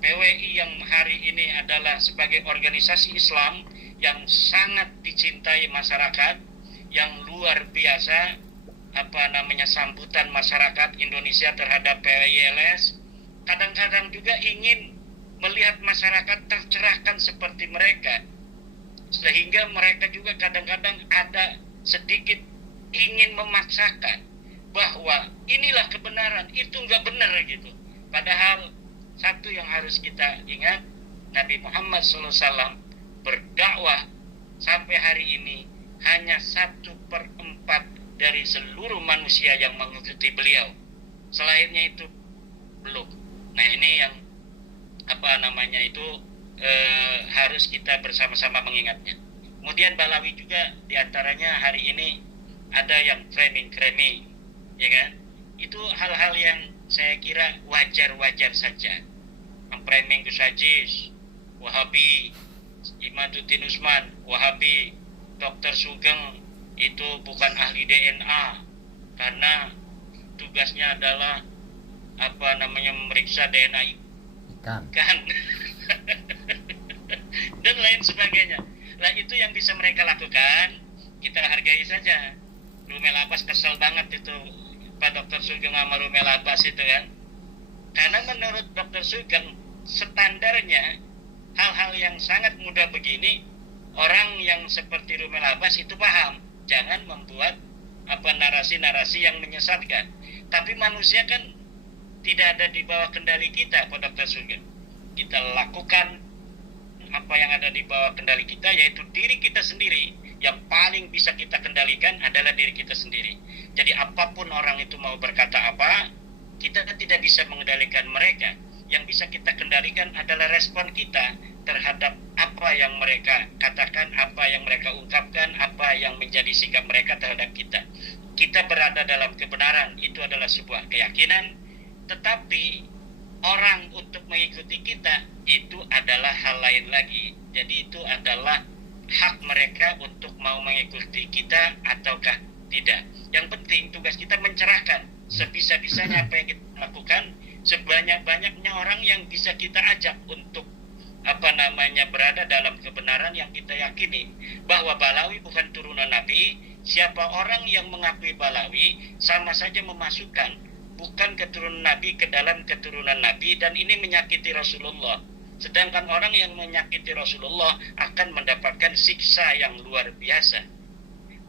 PWI yang hari ini adalah sebagai organisasi Islam yang sangat dicintai masyarakat, yang luar biasa sambutan masyarakat Indonesia terhadap PWI-LS. Kadang-kadang juga ingin melihat masyarakat tercerahkan seperti mereka, sehingga mereka juga kadang-kadang ada sedikit ingin memaksakan bahwa inilah kebenaran, itu nggak benar gitu. Padahal satu yang harus kita ingat, Nabi Muhammad SAW berdakwah sampai hari ini hanya 1/4 dari seluruh manusia yang mengikuti beliau. Selainnya itu belum. Nah ini yang harus kita bersama-sama mengingatnya. Kemudian Balawi juga diantaranya hari ini ada yang framing, ya kan? Itu hal-hal yang saya kira wajar-wajar saja. Framing Gus Ajis, Wahabi, Imaduddin Usman, Wahabi, Dr. Sugeng itu bukan ahli DNA karena tugasnya adalah memeriksa DNA ikan. Dan lain sebagainya. Nah itu yang bisa mereka lakukan, kita hargai saja. Rumel Abbas kesel banget itu Pak Dr. Sugeng sama Rumel Abbas itu kan. Karena menurut Dr. Sugeng standarnya hal-hal yang sangat mudah begini, orang yang seperti Rumel Abbas itu paham. Jangan membuat narasi-narasi yang menyesatkan. Tapi manusia kan tidak ada di bawah kendali kita, Pak Dr. Sugeng. Kita lakukan apa yang ada di bawah kendali kita, yaitu diri kita sendiri. Yang paling bisa kita kendalikan adalah diri kita sendiri. Jadi apapun orang itu mau berkata apa, kita tidak bisa mengendalikan mereka. Yang bisa kita kendalikan adalah respon kita terhadap apa yang mereka katakan, apa yang mereka ungkapkan, apa yang menjadi sikap mereka terhadap kita. Kita berada dalam kebenaran, itu adalah sebuah keyakinan. Tetapi orang untuk mengikuti kita itu adalah hal lain lagi. Jadi itu adalah hak mereka untuk mau mengikuti kita ataukah tidak. Yang penting tugas kita mencerahkan sebisa-bisanya apa yang kita lakukan, sebanyak-banyaknya orang yang bisa kita ajak untuk berada dalam kebenaran yang kita yakini bahwa Balawi bukan turunan Nabi. Siapa orang yang mengakui Balawi sama saja memasukkan bukan keturunan Nabi ke dalam keturunan Nabi, dan ini menyakiti Rasulullah. Sedangkan orang yang menyakiti Rasulullah akan mendapatkan siksa yang luar biasa.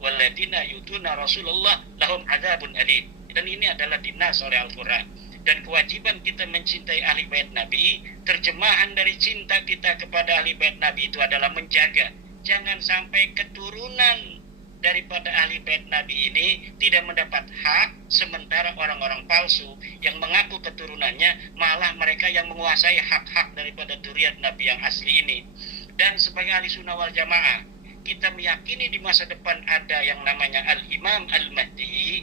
Waladina yuduna Rasulullah lahum adzabun alim. Dan ini adalah dinas oleh Al-Quran. Dan kewajiban kita mencintai ahli bait Nabi, terjemahan dari cinta kita kepada ahli bait Nabi itu adalah menjaga jangan sampai keturunan daripada ahli bait Nabi ini tidak mendapat hak, sementara orang-orang palsu yang mengaku keturunannya malah mereka yang menguasai hak-hak daripada dzurriyyah Nabi yang asli ini. Dan sebagai ahli sunnah wal jamaah, kita meyakini di masa depan ada yang namanya Al-Imam Al-Mahdi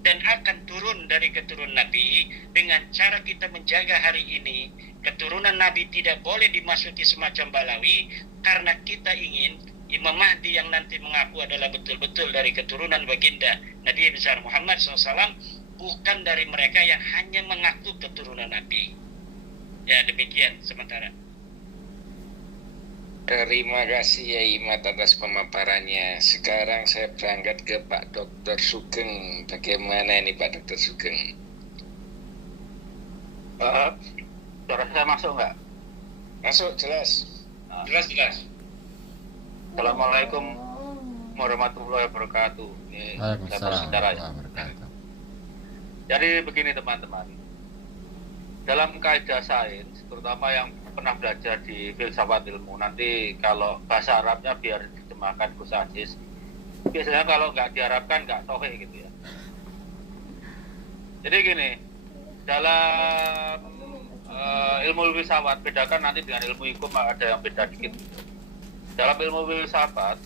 dan akan turun dari keturunan Nabi. Dengan cara kita menjaga hari ini, keturunan Nabi tidak boleh dimasuki semacam Balawi, karena kita ingin Imam Mahdi yang nanti mengaku adalah betul-betul dari keturunan baginda Nabi besar Muhammad SAW, bukan dari mereka yang hanya mengaku keturunan Nabi. Ya, demikian sementara. Terima kasih ya Imat atas pemaparannya. Sekarang saya berangkat ke Pak Dr. Sugeng. Bagaimana ini Pak Dr. Sugeng? Suara saya masuk nggak? Masuk, jelas. Jelas. Assalamualaikum warahmatullahi wabarakatuh. Ini Waalaikumsalam saudara ya. warahmatullahi wabarakatuh. Jadi begini teman-teman, dalam kaidah sains, terutama yang pernah belajar di filsafat ilmu, nanti kalau bahasa Arabnya biar diterjemahkan Gus Aziz. Biasanya kalau nggak diharapkan nggak sahih gitu ya. Jadi gini, dalam ilmu filsafat, bedakan nanti dengan ilmu hukum ada yang beda dikit. Dalam ilmu filsafat,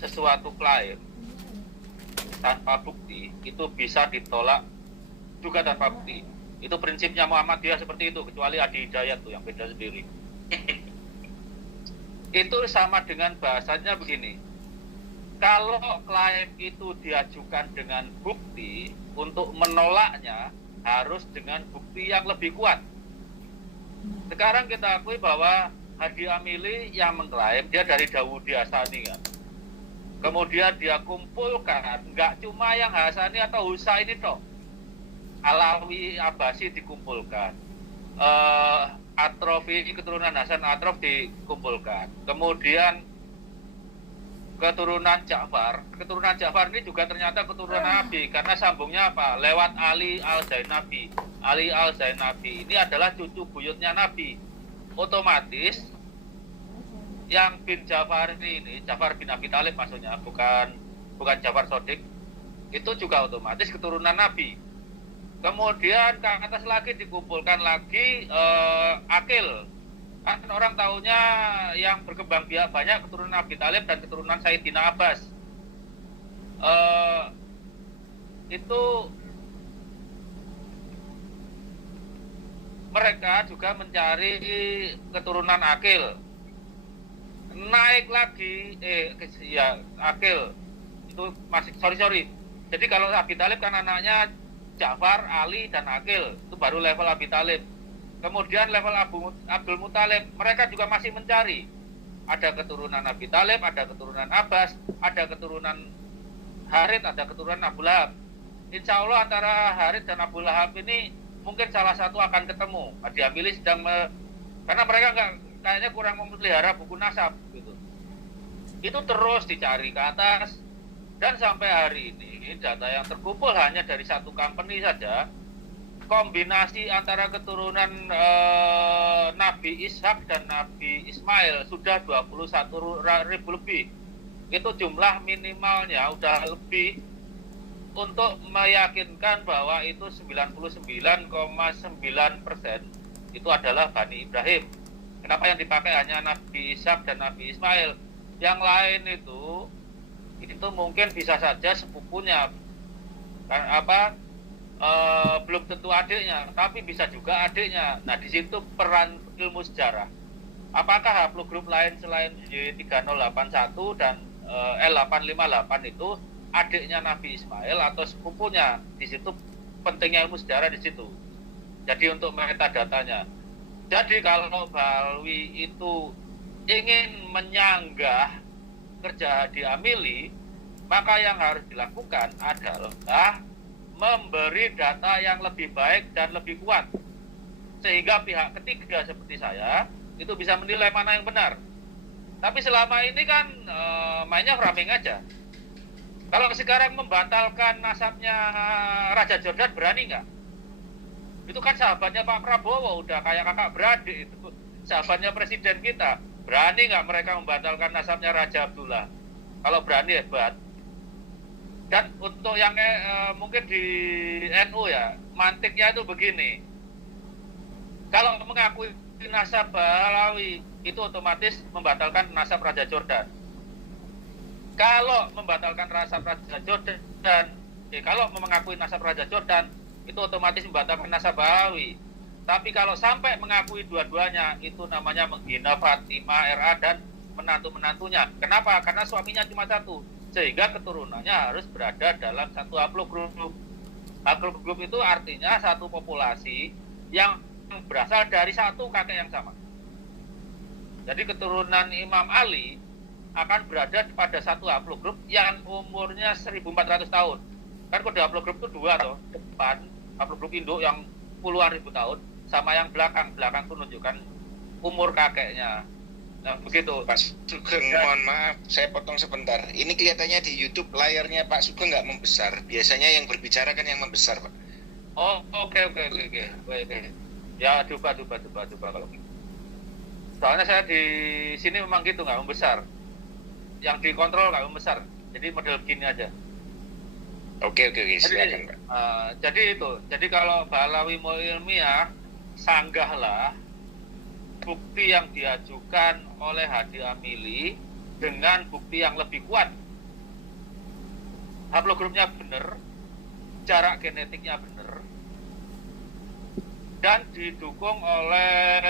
sesuatu klaim tanpa bukti itu bisa ditolak juga tanpa bukti. Itu prinsipnya Muhammadiyah seperti itu, kecuali Adi Hidayat tuh yang beda sendiri. Itu sama dengan bahasanya begini. Kalau klaim itu diajukan dengan bukti, untuk menolaknya harus dengan bukti yang lebih kuat. Sekarang kita akui bahwa Hadi Amili yang mengklaim dia dari Dawudi Hasani kan. Kemudian dia kumpulkan, nggak cuma yang Hasani atau Husaini toh, Alawi Abbasi dikumpulkan, Atrofi keturunan Hasan Atrof dikumpulkan, kemudian keturunan Ja'far ini juga ternyata keturunan Nabi karena sambungnya apa? Lewat Ali Al-Zainabi. Ali Al-Zainabi ini adalah cucu buyutnya Nabi. Otomatis yang bin Ja'far ini, Ja'far bin Abi Thalib maksudnya, bukan Ja'far Shadiq, itu juga otomatis keturunan Nabi. Kemudian ke atas lagi dikumpulkan lagi Akil. Kan orang tahunya yang berkembang biak banyak keturunan Abi Thalib dan keturunan Sayyidina Abbas. Itu mereka juga mencari keturunan Akil. Naik lagi Akil itu masih sorry. Jadi kalau Abi Thalib kan anaknya Ja'far, Ali dan Akil, itu baru level Abi Thalib. Kemudian level Abdul Muthalib, mereka juga masih mencari. Ada keturunan Abi Thalib, ada keturunan Abbas, ada keturunan Harith, ada keturunan Abu Lahab. Insya Allah antara Harith dan Abu Lahab ini mungkin salah satu akan ketemu. Hadi Amili sedang karena mereka kayaknya kurang memelihara buku nasab gitu. Itu terus dicari ke atas, dan sampai hari ini data yang terkumpul hanya dari satu company saja. Kombinasi antara keturunan Nabi Ishak dan Nabi Ismail sudah 21.000 lebih. Itu jumlah minimalnya udah lebih untuk meyakinkan bahwa itu 99,9% itu adalah Bani Ibrahim. Kenapa yang dipakai hanya Nabi Ishak dan Nabi Ismail? Yang lain itu mungkin bisa saja sepupunya, belum tentu adiknya, tapi bisa juga adiknya. Nah, di situ peran ilmu sejarah. apakah haplogrup lain selain Y3081 dan L858 itu adiknya Nabi Ismail atau sepupunya? Di situ pentingnya ilmu sejarah di situ. Jadi untuk metadatanya. Jadi kalau Balwi itu ingin menyanggah kerja Hadi Amili, maka yang harus dilakukan adalah memberi data yang lebih baik dan lebih kuat, sehingga pihak ketiga seperti saya itu bisa menilai mana yang benar. Tapi selama ini kan mainnya framing aja. Kalau sekarang membatalkan nasabnya Raja Jordan, berani nggak? Itu kan sahabatnya Pak Prabowo, udah kayak kakak beradik itu. Sahabatnya presiden kita, berani nggak mereka membatalkan nasabnya Raja Abdullah? Kalau berani, hebat. Dan untuk yang mungkin di NU ya, mantiknya itu begini. Kalau mengakui nasab Balawi, itu otomatis membatalkan nasab Raja Jordan. Kalau membatalkan nasab Raja Jordan, kalau mengakui nasab Raja Jordan, itu otomatis membatalkan nasab Balawi. Tapi kalau sampai mengakui dua-duanya, itu namanya menghina Fatimah RA dan menantu-menantunya. Kenapa? Karena suaminya cuma satu, sehingga keturunannya harus berada dalam satu haplogrup. Haplogrup itu artinya satu populasi yang berasal dari satu kakek yang sama. Jadi keturunan Imam Ali akan berada pada satu haplogrup yang umurnya 1400 tahun. Kan kode haplogrup itu dua toh, depan haplogrup induk yang puluhan ribu tahun, sama yang belakang itu menunjukkan umur kakeknya. Nah, begitu. Pak Sugeng, mohon maaf, saya potong sebentar. Ini kelihatannya di YouTube layarnya Pak Sugeng nggak membesar. Biasanya yang berbicara kan yang membesar, Pak. Oh, oke. Ya, coba kalau gitu. Soalnya saya di sini memang gitu, nggak membesar. Yang dikontrol nggak membesar. Jadi model begini aja. Oke, silakan, Pak. Jadi kalau Balawi mau ilmiah, sanggahlah bukti yang diajukan oleh Hadi Amili dengan bukti yang lebih kuat. Haplogrupnya benar, jarak genetiknya benar, dan didukung oleh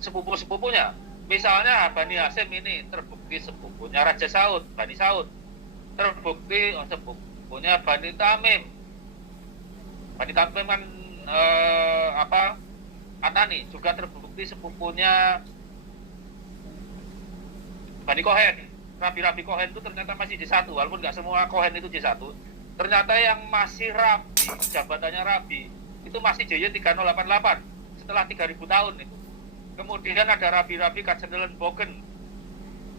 sepupu-sepupunya. Misalnya Bani Hasyim ini terbukti sepupunya Raja Saud, Bani Saud. Terbukti sepupunya Bani Tamim. Bani Tamim kan Anani juga terbukti sepupunya Bani Kohen. Rabi-rabi Kohen itu ternyata masih J1, walaupun nggak semua Kohen itu J1. Ternyata yang masih rabi, jabatannya rabi, itu masih JY3088 setelah 3000 tahun itu. Kemudian ada rabi-rabi Katzenelen Bogen,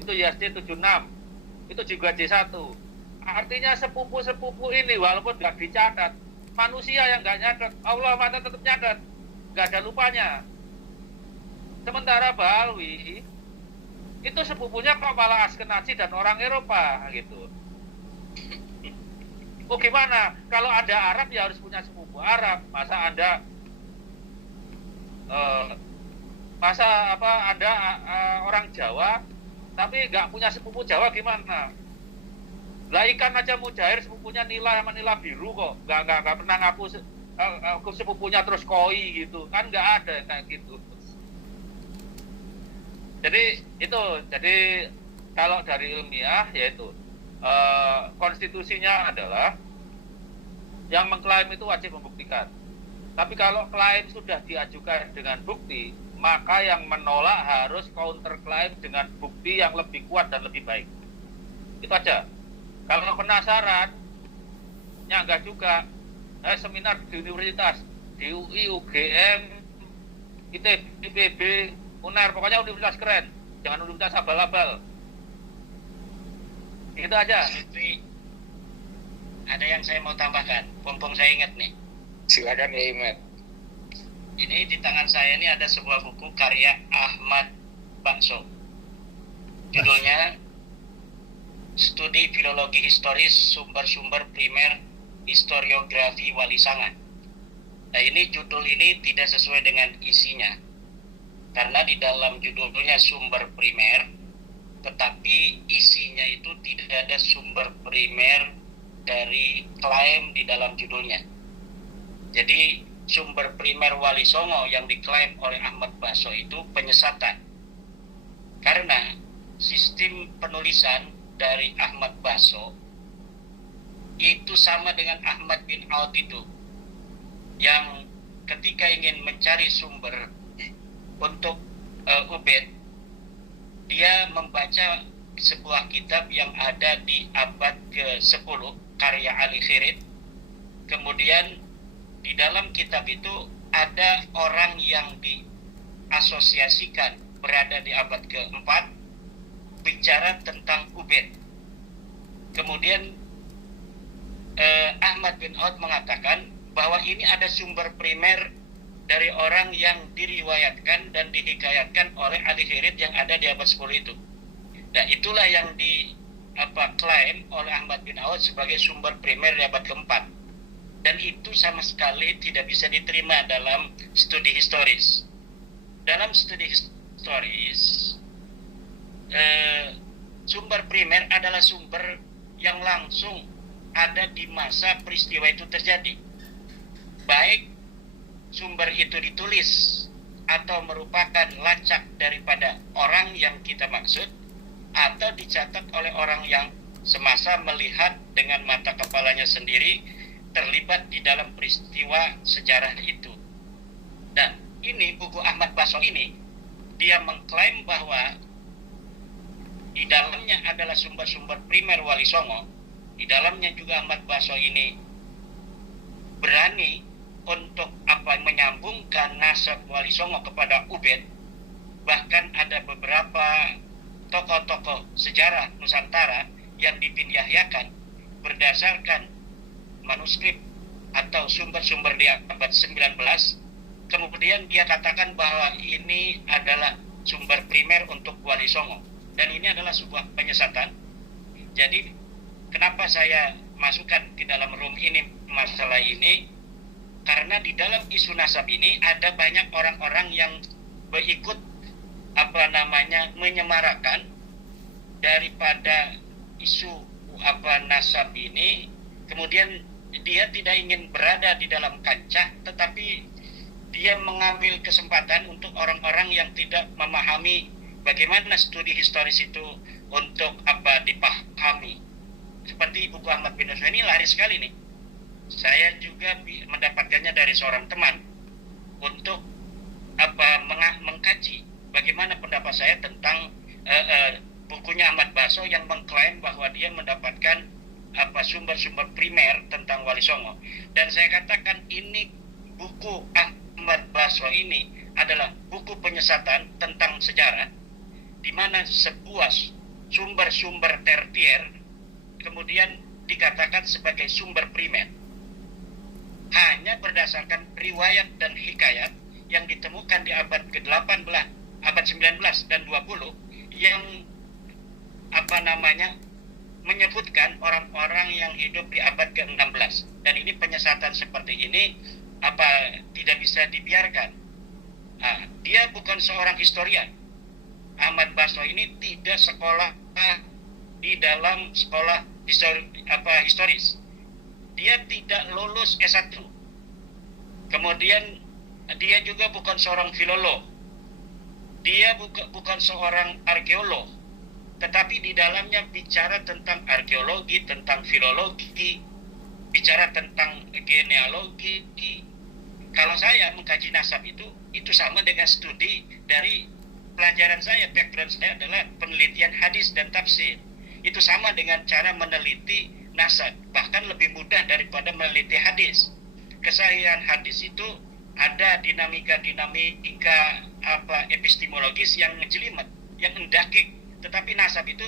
itu YSD 76, itu juga J1. Artinya sepupu-sepupu ini walaupun nggak dicatat, manusia yang nggak nyatet, Allah mata tetap nyatet, nggak ada lupanya. Sementara Balwi itu sepupunya kok malah Askenazi dan orang Eropa gitu. Oh gimana? Kalau ada Arab ya harus punya sepupu Arab. Masa Anda Anda orang Jawa tapi nggak punya sepupu Jawa gimana? Lah ikan aja mujair sepupunya nila sama nila biru kok, nggak pernah ngaku sepupunya terus koi gitu, kan nggak ada kayak gitu. Jadi kalau dari ilmiah yaitu konstitusinya adalah yang mengklaim itu wajib membuktikan. Tapi kalau klaim sudah diajukan dengan bukti, maka yang menolak harus counter klaim dengan bukti yang lebih kuat dan lebih baik. Itu aja. Kalau penasaran, nyanggah juga seminar di universitas, di UI, UGM, ITB, IPB, UNER, pokoknya universitas keren, jangan universitas abal-abal. Itu aja. Ada yang saya mau tambahkan, mumpung saya ingat nih. Silakan ya Imat. Ini di tangan saya ini ada sebuah buku karya Ahmad Bakso. Judulnya Studi Filologi Historis Sumber-Sumber Primer Historiografi Wali Sanga. Nah ini judul ini tidak sesuai dengan isinya. Karena di dalam judulnya sumber primer, tetapi isinya itu tidak ada sumber primer dari klaim di dalam judulnya. Jadi sumber primer Wali Songo yang diklaim oleh Ahmad Baso itu penyesatan. Karena sistem penulisan dari Ahmad Baso itu sama dengan Ahmad bin Aud itu, yang ketika ingin mencari sumber untuk Ubed, dia membaca sebuah kitab yang ada di abad ke-10 karya Ali Khirid. Kemudian di dalam kitab itu ada orang yang diasosiasikan berada di abad ke-4 bicara tentang Ubed. Kemudian Ahmad bin Aud mengatakan bahwa ini ada sumber primer dari orang yang diriwayatkan dan dihikayatkan oleh Ali Khirid yang ada di abad 10 itu. Nah, itulah yang diklaim oleh Ahmad bin Aud sebagai sumber primer di abad ke-4. Dan itu sama sekali tidak bisa diterima dalam studi historis. Dalam studi historis, sumber primer adalah sumber yang langsung ada di masa peristiwa itu terjadi. Baik sumber itu ditulis atau merupakan lacak daripada orang yang kita maksud, atau dicatat oleh orang yang semasa melihat dengan mata kepalanya sendiri terlibat di dalam peristiwa sejarah itu. Dan ini buku Ahmad Baso ini, dia mengklaim bahwa di dalamnya adalah sumber-sumber primer Wali Songo. Di dalamnya juga Ahmad Baso ini berani untuk menyambungkan nasab Wali Songo kepada Ubed. Bahkan ada beberapa tokoh-tokoh sejarah Nusantara yang dipindah-yakan berdasarkan manuskrip atau sumber-sumber di abad 19. Kemudian dia katakan bahwa ini adalah sumber primer untuk Wali Songo, dan ini adalah sebuah penyesatan. Jadi kenapa saya masukkan di dalam room ini masalah ini, karena di dalam isu nasab ini ada banyak orang-orang yang berikut menyemarakan daripada isu nasab ini. Kemudian dia tidak ingin berada di dalam kancah, tetapi dia mengambil kesempatan untuk orang-orang yang tidak memahami bagaimana studi historis itu untuk dipahami. Seperti buku Ahmad bin Yusuf ini laris sekali nih. Saya juga mendapatkannya dari seorang teman untuk mengkaji bagaimana pendapat saya tentang bukunya Ahmad Baso yang mengklaim bahwa dia mendapatkan sumber-sumber primer tentang Wali Songo. Dan saya katakan ini buku Ahmad Baso ini adalah buku penyesatan tentang sejarah, di mana sebuah sumber-sumber tertier kemudian dikatakan sebagai sumber primer hanya berdasarkan riwayat dan hikayat yang ditemukan di abad ke-18, abad 19 dan 20 yang menyebutkan orang-orang yang hidup di abad ke-16. Dan ini penyesatan seperti ini tidak bisa dibiarkan. Dia bukan seorang historian. Ahmad Baso ini tidak sekolah di dalam sekolah historis. Dia tidak lulus S1. Kemudian dia juga bukan seorang filolog. Dia bukan seorang arkeolog. Tetapi di dalamnya bicara tentang arkeologi, tentang filologi, bicara tentang genealogi. Kalau saya mengkaji nasab itu sama dengan studi dari pelajaran saya. Background saya adalah penelitian hadis dan tafsir. Itu sama dengan cara meneliti nasab, bahkan lebih mudah daripada meneliti hadis. Kesahihan hadis itu ada dinamika epistemologis yang ngejelimet, yang mendakik. Tetapi nasab itu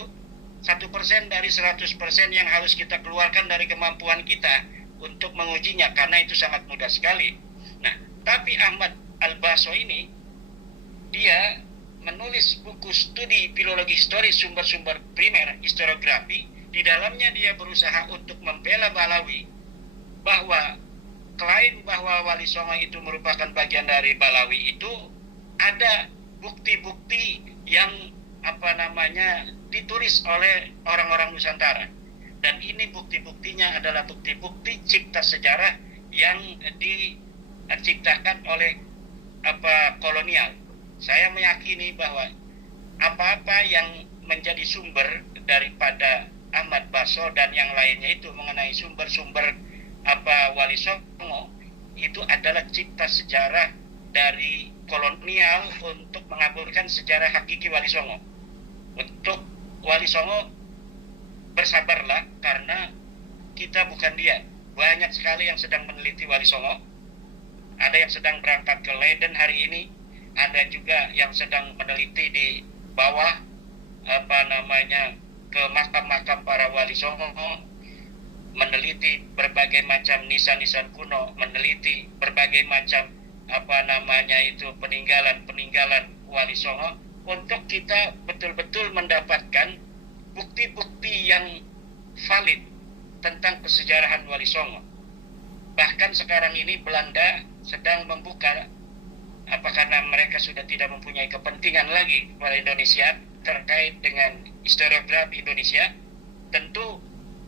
1% dari 100% yang harus kita keluarkan dari kemampuan kita untuk mengujinya, karena itu sangat mudah sekali. Nah, tapi Ahmad Al-Baso ini, dia menulis buku studi filologi historis sumber-sumber primer historiografi. Di dalamnya dia berusaha untuk membela Balawi, bahwa klaim bahwa Wali Songo itu merupakan bagian dari Balawi itu ada bukti-bukti yang ditulis oleh orang-orang Nusantara. Dan ini bukti-buktinya adalah bukti-bukti cipta sejarah yang diciptakan oleh kolonial. Saya meyakini bahwa apa-apa yang menjadi sumber daripada Ahmad Baso dan yang lainnya itu mengenai sumber-sumber Wali Songo itu adalah cipta sejarah dari kolonial untuk mengaburkan sejarah hakiki Wali Songo. Untuk Wali Songo, bersabarlah karena kita bukan dia. Banyak sekali yang sedang meneliti Wali Songo. Ada yang sedang berangkat ke Leiden hari ini, ada juga yang sedang meneliti di bawah ke makam-makam para Wali Songo, meneliti berbagai macam nisan-nisan kuno, meneliti berbagai macam peninggalan Wali Songo untuk kita betul-betul mendapatkan bukti-bukti yang valid tentang kesejarahan Wali Songo. Bahkan sekarang ini Belanda sedang membuka karena mereka sudah tidak mempunyai kepentingan lagi kepada Indonesia terkait dengan historiografi Indonesia. Tentu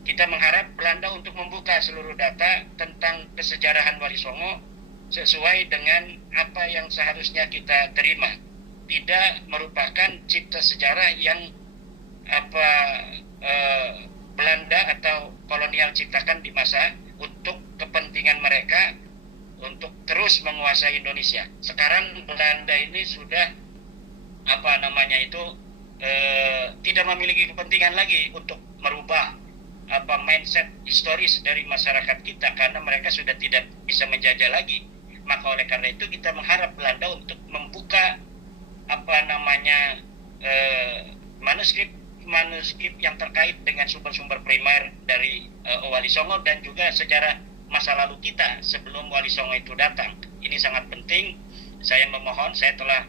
kita mengharap Belanda untuk membuka seluruh data tentang kesejarahan Wali Songo sesuai dengan apa yang seharusnya kita terima. Tidak merupakan cipta sejarah yang Belanda atau kolonial ciptakan di masa untuk kepentingan mereka untuk terus menguasai Indonesia. Sekarang Belanda ini sudah tidak memiliki kepentingan lagi untuk merubah mindset historis dari masyarakat kita karena mereka sudah tidak bisa menjajah lagi. Maka oleh karena itu kita mengharap Belanda untuk membuka manuskrip yang terkait dengan sumber-sumber primer dari Wali Songo dan juga sejarah masa lalu kita sebelum Wali Songo itu datang. Ini sangat penting. Saya memohon, saya telah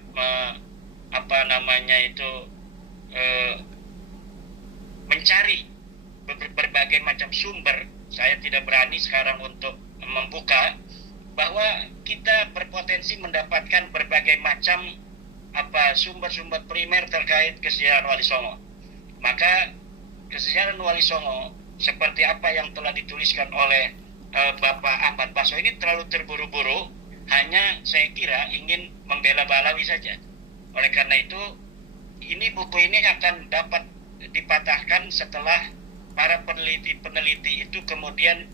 mencari berbagai macam sumber. Saya tidak berani sekarang untuk membuka bahwa kita berpotensi mendapatkan berbagai macam sumber-sumber primer terkait kesejarahan Wali Songo. Maka kesejarahan Wali Songo seperti apa yang telah dituliskan oleh Bapak Ahmad Baso ini terlalu terburu-buru, hanya saya kira ingin membela Balawi saja. Oleh karena itu, buku ini akan dapat dipatahkan setelah para peneliti itu kemudian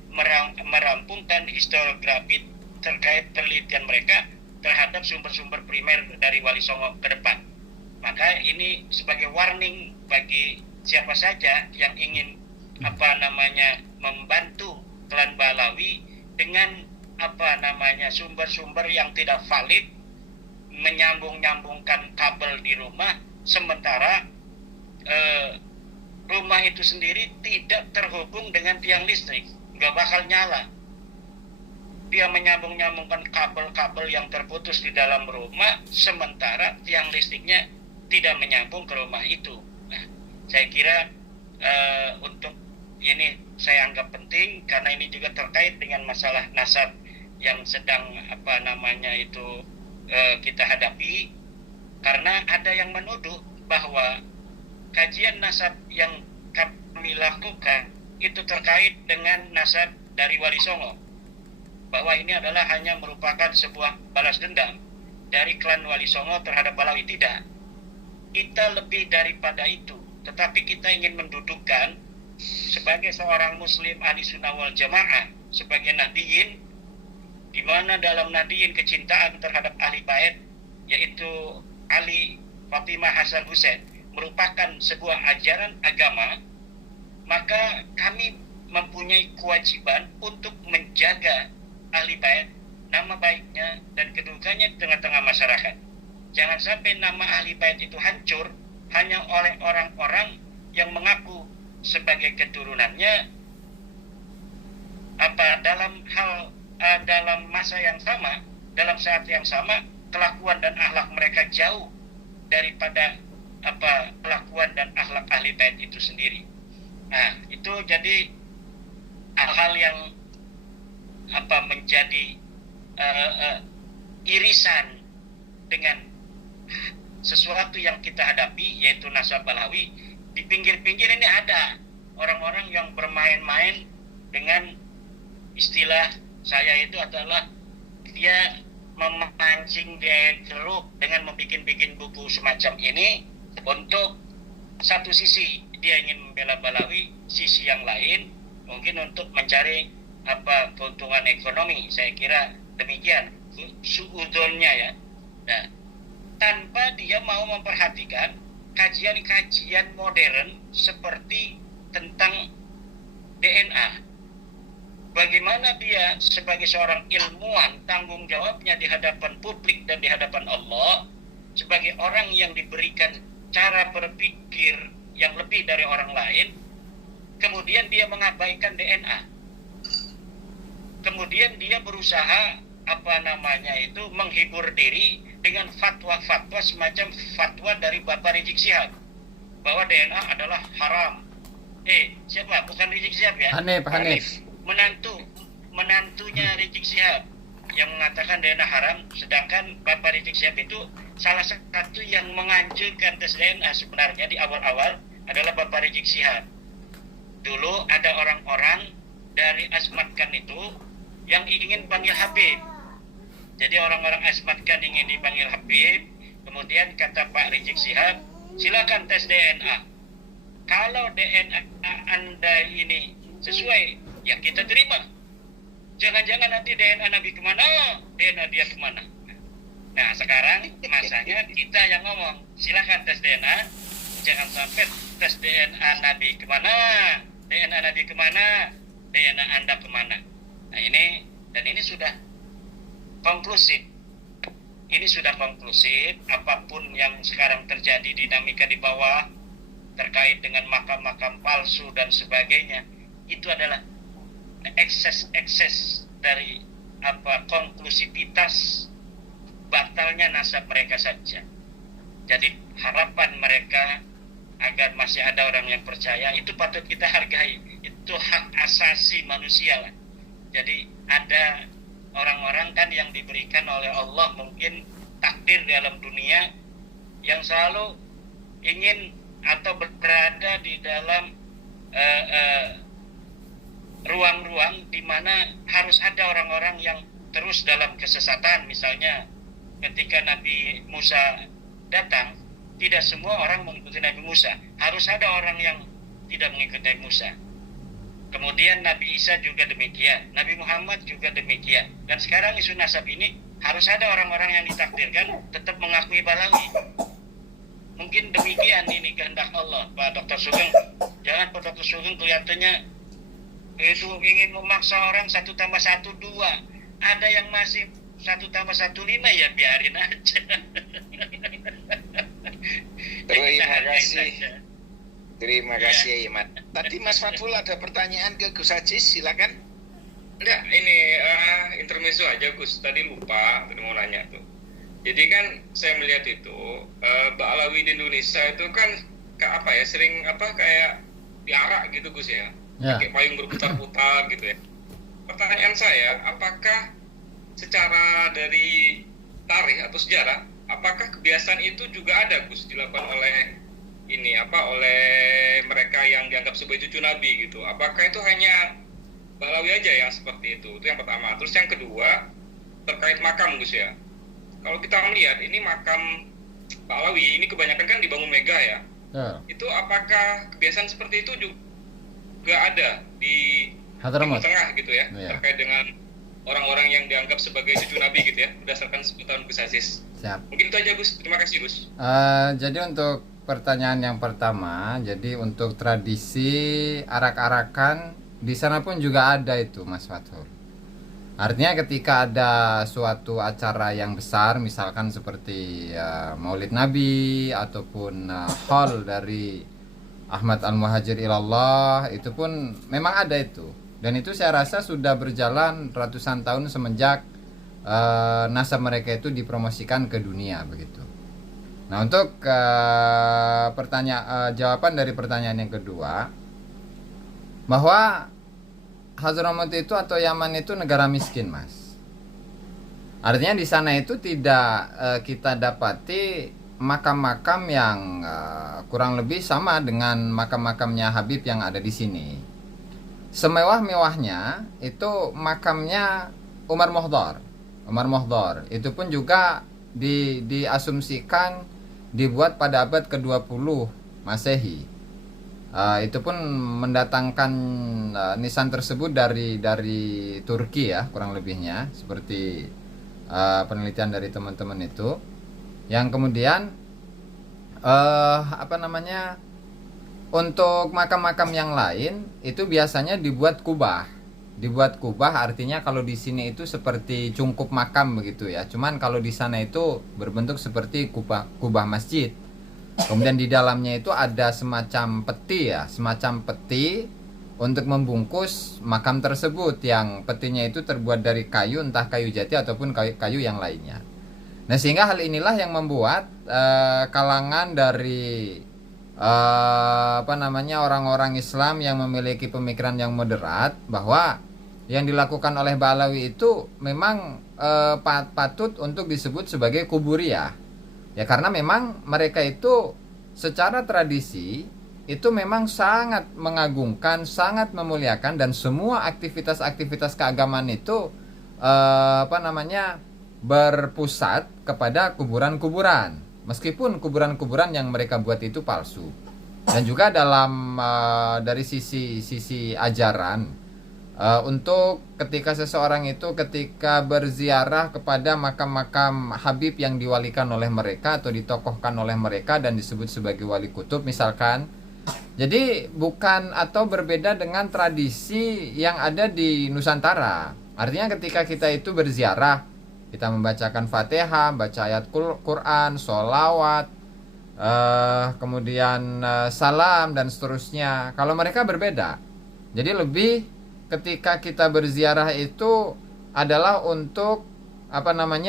merampungkan historiografi terkait penelitian mereka terhadap sumber-sumber primer dari Wali Songo ke depan. Maka ini sebagai warning bagi siapa saja yang ingin membantu klan Balawi dengan sumber-sumber yang tidak valid, menyambung-nyambungkan kabel di rumah sementara rumah itu sendiri tidak terhubung dengan tiang listrik, nggak bakal nyala. Dia menyambung-nyambungkan kabel-kabel yang terputus di dalam rumah sementara tiang listriknya tidak menyambung ke rumah itu. Nah, saya kira untuk ini saya anggap penting karena ini juga terkait dengan masalah nasab yang sedang kita hadapi, karena ada yang menuduh bahwa kajian nasab yang kami lakukan itu terkait dengan nasab dari Wali Songo, bahwa ini adalah hanya merupakan sebuah balas dendam dari klan Wali Songo terhadap Balawi. Tidak, kita lebih daripada itu, tetapi kita ingin mendudukkan sebagai seorang muslim ahli sunnah wal jamaah, sebagai nahdiyin, di mana dalam nahdiyin kecintaan terhadap ahli bait, yaitu Ali, Fatimah, Hasan, Husain, merupakan sebuah ajaran agama. Maka kami mempunyai kewajiban untuk menjaga ahli bait, nama baiknya dan kedudukannya di tengah-tengah masyarakat. Jangan sampai nama ahli bait itu hancur hanya oleh orang-orang yang mengaku sebagai keturunannya dalam masa yang sama, dalam saat yang sama, kelakuan dan akhlak mereka jauh daripada kelakuan dan akhlak ahli bait itu sendiri. Nah, itu jadi hal-hal yang menjadi irisan dengan sesuatu yang kita hadapi, yaitu nasab Balawi. Di pinggir-pinggir ini ada orang-orang yang bermain-main dengan istilah saya itu adalah dia memancing di air keruh dengan membikin buku semacam ini untuk satu sisi dia ingin membela Balawi, sisi yang lain mungkin untuk mencari keuntungan ekonomi. Saya kira demikian suudonnya ya. Nah, tanpa dia mau memperhatikan kajian-kajian modern seperti tentang DNA. Bagaimana dia sebagai seorang ilmuwan tanggung jawabnya di hadapan publik dan di hadapan Allah sebagai orang yang diberikan cara berpikir yang lebih dari orang lain, kemudian dia mengabaikan DNA. Kemudian dia berusaha menghibur diri dengan fatwa-fatwa semacam fatwa dari Bapak Rizik Syihab bahwa DNA adalah haram. Siapa? Bukan Rizik Syihab ya? Hanif. Menantunya Rizik Syihab yang mengatakan DNA haram, sedangkan Bapak Rizik Syihab itu salah satu yang menganjurkan tes DNA sebenarnya di awal-awal adalah Bapak Rizik Syihab. Dulu ada orang-orang dari Asmatkan itu yang ingin panggil Habib. Jadi orang-orang Asmatkan ingin dipanggil Habib, kemudian kata Pak Rizik Syihab, silakan tes DNA. Kalau DNA Anda ini sesuai, ya kita terima. Jangan-jangan nanti DNA Nabi kemana, DNA dia kemana. Nah sekarang masanya kita yang ngomong, silakan tes DNA. Jangan sampai tes DNA Nabi kemana, DNA Nabi kemana, DNA Anda kemana. Nah ini sudah konklusif. Ini sudah konklusif. Apapun yang sekarang terjadi dinamika di bawah terkait dengan makam-makam palsu dan sebagainya, itu adalah ekses dari konklusivitas batalnya nasab mereka saja. Jadi harapan mereka agar masih ada orang yang percaya itu patut kita hargai. Itu hak asasi manusia lah. Jadi ada orang-orang kan yang diberikan oleh Allah mungkin takdir di alam dunia yang selalu ingin atau berada di dalam ruang-ruang di mana harus ada orang-orang yang terus dalam kesesatan. Misalnya ketika Nabi Musa datang, tidak semua orang mengikuti Nabi Musa. Harus ada orang yang tidak mengikuti Nabi Musa. Kemudian Nabi Isa juga demikian, Nabi Muhammad juga demikian. Dan sekarang isu nasab ini harus ada orang-orang yang ditakdirkan tetap mengakui Balawi. Mungkin demikian ini kehendak Allah, Pak Dr. Sugeng. Jangan Pak Dr. Sugeng kelihatannya itu ingin memaksa orang 1 + 1 2. Ada yang masih 1 + 1 5, ya biarin aja. Terima kasih ya Imat. Tadi Mas Fathul ada pertanyaan ke Gus Aziz, silakan. Enggak, ini intermezzo aja Gus. Tadi lupa, tadi mau nanya tuh. Jadi kan saya melihat itu Ba'alawi di Indonesia itu kan sering kayak diarak gitu Gus ya. Pakai payung berputar-putar gitu ya. Pertanyaan saya, apakah secara dari tarikh atau sejarah, apakah kebiasaan itu juga ada Gus dilakukan oleh mereka yang dianggap sebagai cucu Nabi gitu? Apakah itu hanya Ba'alawi aja yang seperti itu? Itu yang pertama. Terus yang kedua terkait makam Gus ya. Kalau kita melihat ini makam Ba'alawi ini kebanyakan kan dibangun mega ya. Itu apakah kebiasaan seperti itu juga ada di Timur Tengah gitu ya, terkait dengan orang-orang yang dianggap sebagai cucu Nabi gitu ya, berdasarkan sepengetahuan Gus Aziz. Siap. Mungkin itu aja Gus. Terima kasih Gus. Jadi untuk pertanyaan yang pertama, jadi untuk tradisi arak-arakan di sana pun juga ada itu Mas Fathul. Artinya ketika ada suatu acara yang besar, misalkan seperti Maulid Nabi ataupun haul dari Ahmad Al-Muhajir Ilallah, itu pun memang ada itu. Dan itu saya rasa sudah berjalan ratusan tahun semenjak nasab mereka itu dipromosikan ke dunia begitu. Nah, untuk jawaban dari pertanyaan yang kedua, bahwa Hadramaut itu atau Yaman itu negara miskin, Mas. Artinya di sana itu tidak kita dapati makam-makam yang kurang lebih sama dengan makam-makamnya Habib yang ada di sini. Semewah-mewahnya itu makamnya Umar Mohdar. Umar Mohdor. Itu pun juga diasumsikan dibuat pada abad ke-20 Masehi. Itu pun mendatangkan nisan tersebut dari Turki ya, kurang lebihnya, seperti penelitian dari teman-teman itu. Yang kemudian untuk makam-makam yang lain itu biasanya dibuat kubah. Dibuat kubah artinya kalau di sini itu seperti cungkup makam begitu ya. Cuman kalau di sana itu berbentuk seperti kubah masjid. Kemudian di dalamnya itu ada semacam peti ya, semacam peti untuk membungkus makam tersebut, yang petinya itu terbuat dari kayu, entah kayu jati ataupun kayu yang lainnya. Nah, sehingga hal inilah yang membuat kalangan dari orang-orang Islam yang memiliki pemikiran yang moderat bahwa yang dilakukan oleh Ba'alawi itu memang patut untuk disebut sebagai kuburiyah. Ya, karena memang mereka itu secara tradisi itu memang sangat mengagungkan, sangat memuliakan, dan semua aktivitas-aktivitas keagamaan itu berpusat kepada kuburan-kuburan. Meskipun kuburan-kuburan yang mereka buat itu palsu. Dan juga dalam dari sisi ajaran, untuk ketika seseorang itu ketika berziarah kepada makam-makam Habib yang diwalikan oleh mereka atau ditokohkan oleh mereka dan disebut sebagai wali kutub misalkan, jadi bukan atau berbeda dengan tradisi yang ada di Nusantara. Artinya ketika kita itu berziarah, kita membacakan Fatihah, baca ayat Quran, sholawat, kemudian salam dan seterusnya. Kalau mereka berbeda, jadi lebih ketika kita berziarah itu adalah untuk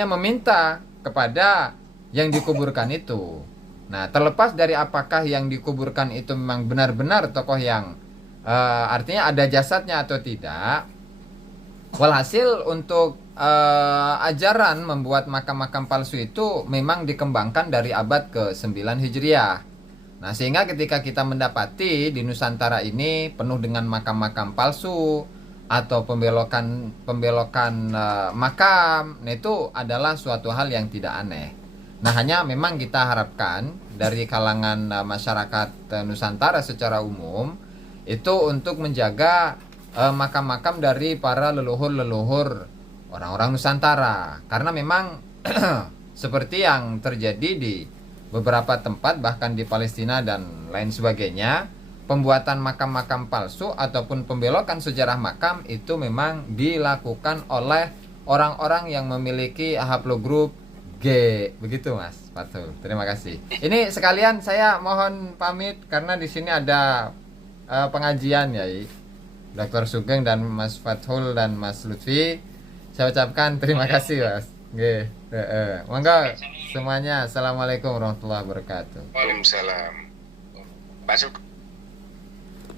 meminta kepada yang dikuburkan itu. Nah, terlepas dari apakah yang dikuburkan itu memang benar-benar tokoh yang artinya ada jasadnya atau tidak, walhasil untuk ajaran membuat makam-makam palsu itu memang dikembangkan dari abad ke-9 Hijriah. Nah, sehingga ketika kita mendapati di Nusantara ini penuh dengan makam-makam palsu atau pembelokan makam, nah itu adalah suatu hal yang tidak aneh. Nah, hanya memang kita harapkan dari kalangan masyarakat Nusantara secara umum itu untuk menjaga makam-makam dari para leluhur-leluhur orang-orang Nusantara, karena memang seperti yang terjadi di beberapa tempat bahkan di Palestina dan lain sebagainya, pembuatan makam-makam palsu ataupun pembelokan sejarah makam itu memang dilakukan oleh orang-orang yang memiliki haplogroup G. Begitu Mas Fathul. Terima kasih. Ini sekalian saya mohon pamit karena di sini ada pengajian ya, Dr. Sugeng dan Mas Fathul dan Mas Lutfi. Saya ucapkan terima kasih Mas. Nggih. Monggo semuanya. Assalamualaikum warahmatullahi wabarakatuh. Waalaikumsalam. Pak